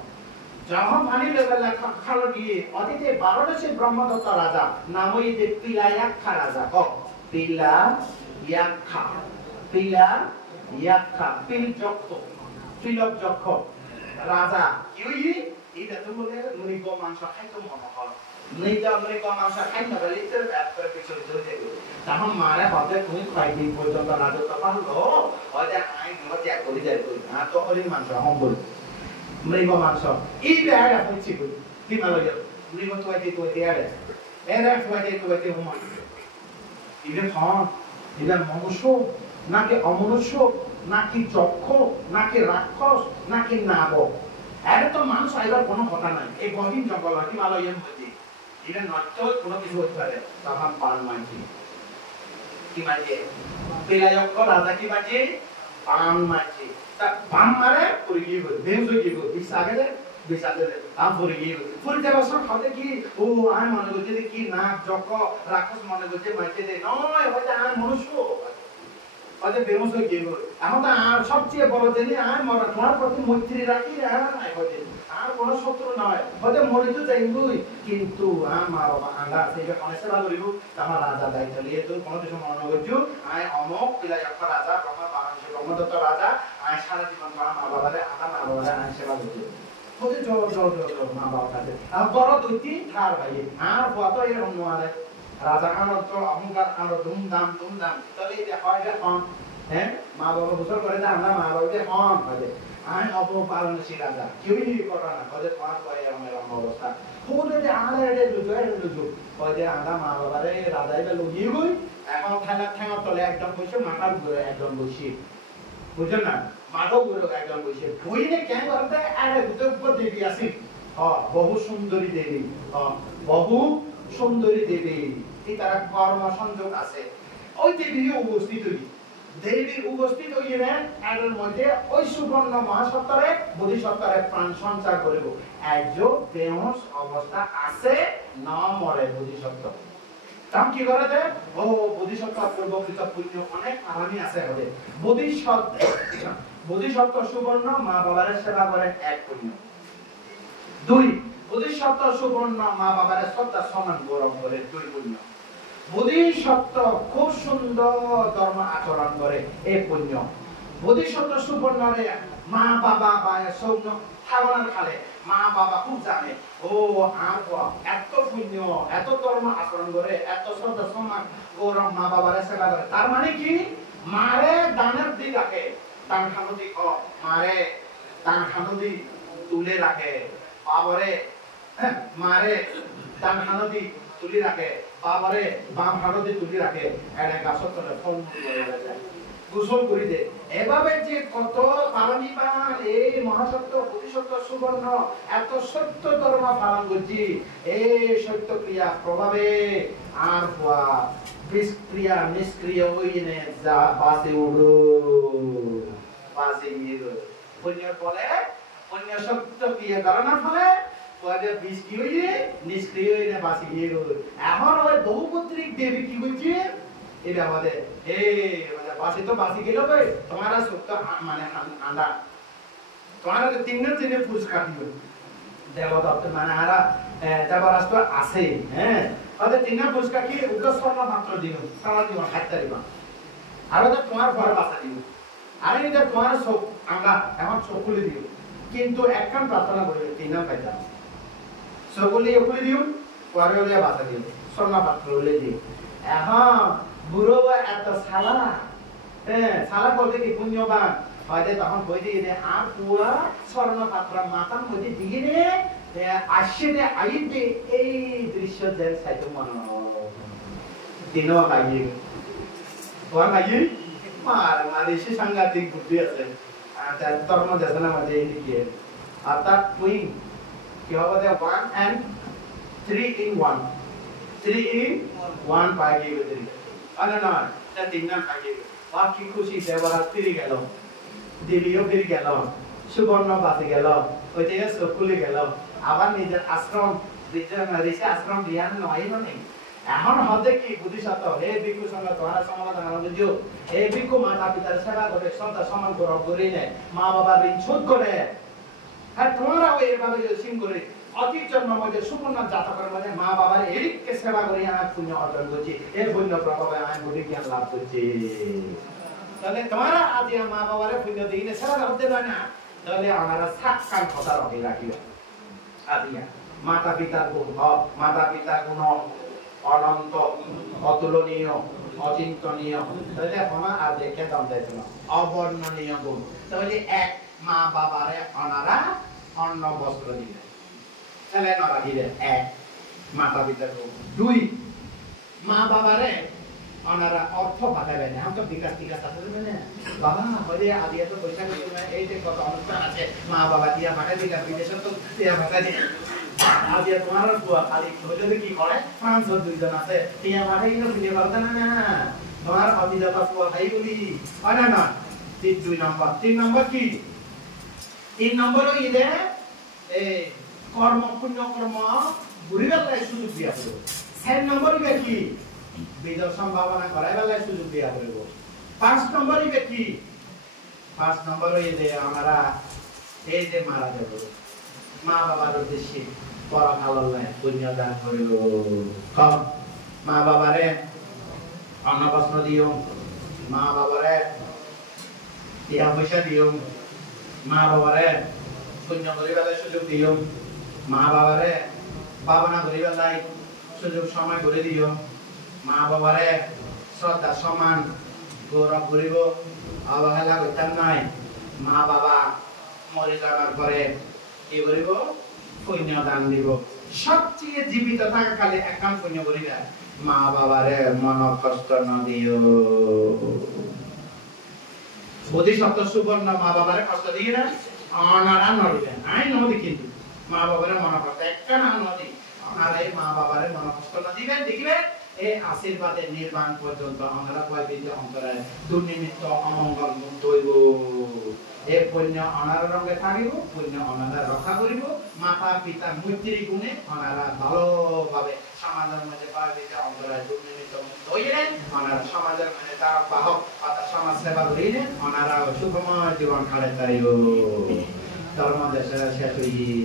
যখন পানি লেভেলে খালত দিয়ে অতীতে 12টা ব্রহ্মদত্ত রাজা নাম হই যে পিলায়াক্ষা রাজা পিলায়াক্ষা পিল যক্ষ পিলক যক্ষ রাজা কি হই এটা তো বলে মৃগ মাংস খাইতো মনে হয় মৃগ মাংস খাই না বলে তো একবার পিছনে চলে যাবে তখন মারা হবে তুমি কয় দিন পর্যন্ত রাজত্ব পারলো হয়তো আই মত এক করে যাই আর তো হরিণ মাংস হম বল মৃগ মাংস এই বেড়া হচ্ছে কি মালয় মৃগ তো আইতে তো এড়ে এরা তো হুম ইভেন হন ইভেন মনুষ্য নাকি অমনুষ্য নাকি যক্ষ নাকি রাক্ষস নাকি নাগক এটা তো মানুষ আইবার কোনো কথা নাই এই গহীন জঙ্গল হিমালয়ের মধ্যে এটা নষ্ট কোনো কিছু হতে পারে তখন পান মাঝি কি মাঝে পিলায়ক্ষ রাজা কি মাঝে পান মাঝে তা পান মারে পড়ে গিয়ে বেহুশ হয়ে গিয়ে বিসাগে আম পড়ে গিয়ে পড়ে যাবার সব খাতে কি ও আয় মনে করছে কি নাক যক্ষ রাক্ষস মনে করছে মাঝে দে নয় হয়তো আয় মনুষ্য হয়তো বেহুশ হয়ে গিয়ে এখন তো আর সবচেয়ে বড় জেনে আয় মরা তোমার প্রতি মৈত্রী রাখি আর কোনো শত্রু নয় হয়তো মরে তো যাইবই কিন্তু মা বাবা আঙ্গা সেইটা কোনে সেবা করিব আমার রাজা দায়িত্ব নিয়ে তো কোনো কিছু মনে করছো আয় অমক পিলায়ক্ষ রাজা ব্রহ্মদত্ত রাজা আয় সারা জীবন মা বাবারে আয় সেবা করছে বলছে মা বাবার কাছে আর বড় দৈতি ঠার ভাই আর কত এরকম নোয়ারে রাজা আনন্দ অহংকার আনন্দ ধুমধাম তাহলে এটা হয় যে হন হ্যাঁ মা বাবা গোসল করে না আমরা মা বাবাকে হন হয় আয় অপপালনশীল রাজা কেউই করে না হয়তো তোমার কয়ে এরকম অবস্থা হলে যে আড়ে লুজু হয় যে আমরা মা বাবারে রাজা এবার লুকিয়ে গই এখন ঠ্যাঙা তলে একদম বসে মাথার ঘুরে একদম বসি বুঝলেন না মাথাও ঘুরে একদম বসে বইনে কেন করতে আরে দুটো উপর দেবী আসি বহু সুন্দরী দেবী, বহু সুন্দরী দেবী, এই তারা কর্ম সংযোগ আছে ওই দেবীর উপস্থিত হই, দেবীর উপস্থিত হইলে এর মধ্যে ওই সুবর্ণ মহাসত্তরে বোধিসত্তরে প্রাণ সঞ্চার করিব। একজন বেহুশ অবস্থা আছে না মরে বোধিসত্ত্ব, তাম কি করে দে ও বোধিসত্ত্ব পূর্বকৃত পুণ্য অনেক আরামি আছে হবে। বোধিসত্ত্ব সুবর্ণ মা বাবার সেবা করে এক পুণ্য। দুই, বোধিসত্ত্ব সুবর্ণ মা বাবার শ্রদ্ধা সমান গৌরব করে দুই পুণ্য। বোধিসত্ত্ব খুব সুন্দর ধর্ম আচরণ করে এই পুণ্য। বোধিসত্ত্ব সুবর্ণরে মা বাবা বা সৌন্য থাগনার খালে মা বাবা খুব জানে ও এত পুণ্য, এত ধর্ম আচরণ করে, এত শ্রদ্ধা সম্মান গৌরব মা বাবার সেবা করে। তার মানে কি মারে দানের দিক রাখে, দান খানদি মারে দান খানদি তুলে রাখে, বাবারে মারে দান খানদি তুলি রাখে, বাবারে বাম হাততে তুলি রাখে, এর গাছত তলে ফল মূল যায় গোসল করি দে। এভাবে যে কত পারমিবান এই মহাসত্য বোধিসত্ত্ব সুবর্ণ এত সত্য ধর্ম পালন করছি, এই সত্য ক্রিয়া প্রভাবে আর হওয়া বিষক্রিয়া নিষ্ক্রিয় হইনে যা বাসে উড়ো বাসে নিয়ে পুণ্য বলে পুণ্য সত্য ক্রিয়া করানোর ফলে ওদের বিষ কি হইছে নিষ্ক্রিয় হইনে বাসে নিয়ে গেল। এখন ওই বহুপুত্রিক দেবী কি হইছে এটা আমাদের বাসি তো বাসি গেল ভাই তোমার সত্য মানে আন্ডা তোমার তিন পুরস্কার দিও দেবতা মানে আর দেবরাষ্ট্র আছে। হ্যাঁ ওদের তিন পুরস্কার কি উদ্দেশ্যর্ণ মাত্র দিও, সারা দিব খাইতে দিব, আর ওদের তোমার ঘর বাসা দিব, আর এটা তোমার চোখ আমরা এখন চোখ খুলে দিও। কিন্তু একখান প্রার্থনা করি তিন নাম পাইতাম চোখ খুলে দিও, পরে হলে বাসা দিও, স্বর্ণ পাত্র হলে দিও। এখন বুড়ো এত সালা সালা বলতে কি পুণ্যবান হয়তো তখন বই দিয়ে আর পুরা স্বর্ণ পাত্র মাতার মধ্যে দিয়ে রে আসছে দে আইবে এই দৃশ্য দেন সাইতো মন দিনও লাগিয়ে তোমার লাগিয়ে মার মাদেশি সাংঘাতিক বুদ্ধি আছে তার ধর্ম দেশনা মাঝে এদিকে আর তার টুইন কি হবে 1 and 3 in 1 3 in 1 পাই গিয়ে দিল আরে না তা তিন নাম পাই বাকি খুশি দেবরাত ফিরে গেল, দেবীও ফিরে গেল, সুবর্ণ বাসে গেল, ওই যে সকুলে গেল, আবার নিজের আশ্রম ঋষি আশ্রম জ্ঞান নয় নেই। এখন হতে কি বুদ্ধিসত্ত্ব হে ভিক্ষু সঙ্গ তোমার সমাধান বুঝিও, হে ভিক্ষু মাতা পিতার সেবা করে শ্রদ্ধা সমান গৌরব করে নেয়, মা বাবার ঋণ শোধ করে। হ্যাঁ তোমরাও এইভাবে সিং করে অতীত জন্ম মধ্যে সুপূর্ণ জাতকের মধ্যে মা বাবার এরিককে সেবা করে আমি পুণ্য অর্জন করছি, এই পুণ্য প্রভাবে আমি বুদ্ধি জ্ঞান লাভ করছি। তাহলে তোমরা আজ মা বাবার পুণ্য দিয়ে সেবা করতে পারে না, তাহলে আমরা সাক্ষাৎ কথা রক্ষে রাখিও। আজিয়া মাতা পিতার গুণ, মাতা পিতার গুণ অনন্ত অতুলনীয় অচিন্তনীয়, তাহলে আমরা আর দেখে দাম দিয়েছিল অবর্ণনীয় গুণ। তাহলে এক মা বাবারে অনারা অন্ন বস্ত্র দিলে ছেলে নরা দিলে এক মাতা পিতার গুণ। দুই মা বাবারে অনারা অর্থ পাঠাবেন, এখন তো বিকাশ টিকাশ আছে না বাবা হলে আদিয়া তো পয়সা এই যে কত অনুষ্ঠান আছে মা বাবা দিয়া পাঠাই দিলে বিদেশে তো দিয়া পাঠাই দিলে আদিয়া তোমার বুয়া খালি যদি কি করে ফ্রান্স দুইজন আছে টিয়া পাঠাই কিন্তু ভিডিও করতে না না তোমার অভিজ্ঞতা বুয়া ভাই বলি হয় না না। দুই নম্বর তিন নম্বর কি তিন নম্বর ইদে এই কর্ম পুণ্য কর্ম ঘুরিবার সুযোগ দিয়া হলো। চার নম্বর কি বিজয় সম্ভাবনা করাই বেলায় সুযোগ দিয়া হইব। 5 নম্বর কি 5 নম্বর ইদে আমরা এই যে মারা যাব মা বাবার উদ্দেশ্যে পরকালে পুণ্য দান করিব। কম মা বাবারে অন্ন বস্ত্র দিও, মা বাবারে টিয়া পয়সা দিও, মা বাবারে পুণ্য করিবার সুযোগ দিও, মা বাবারে ভাবনা করিবার সুযোগ সময় করে দিও, মা বাবারে শ্রদ্ধা সম্মান গৌরব করিব, অবহেলা করতাম নাই। মা বাবা মরে যাওয়ার পরে কি করিব পুণ্য দান দিব। সবচেয়ে জীবিত থাকাকালে একখান পুণ্য করিবা মা বাবারে মন কষ্ট ন দিও। বোধিসত্ত্ব সুবর্ণ মা বাবারে কষ্ট দিয়ে না অনারা নড়বে আই নদী কিন্তু মা বাবারে মনে করতে একটা না নদী আপনারা এই মা বাবারে মনে কষ্ট না দিবেন দেখবেন এই আশীর্বাদের নির্মাণ পর্যন্ত আমরা কয়বিন্দু অন্তরে দুর্নিমিত্ত অমঙ্গল মুক্ত হইব এ পুণ্য অনার রঙে থাকিব পুণ্য অনারা রক্ষা করিব মাতা পিতা মৈত্রী গুণে অনারা ভালোভাবে সমাজের মধ্যে কয়বিন্দু অন্তরে দুর্নিমিত্ত মুক্ত হইলেন অনারা সমাজের মধ্যে তারা বাহক অর্থাৎ সমাজ সেবা করিলেন অনারা সুখময় জীবন কাটাইতে পারিব ধর্ম দেশে শেষ হইয়ে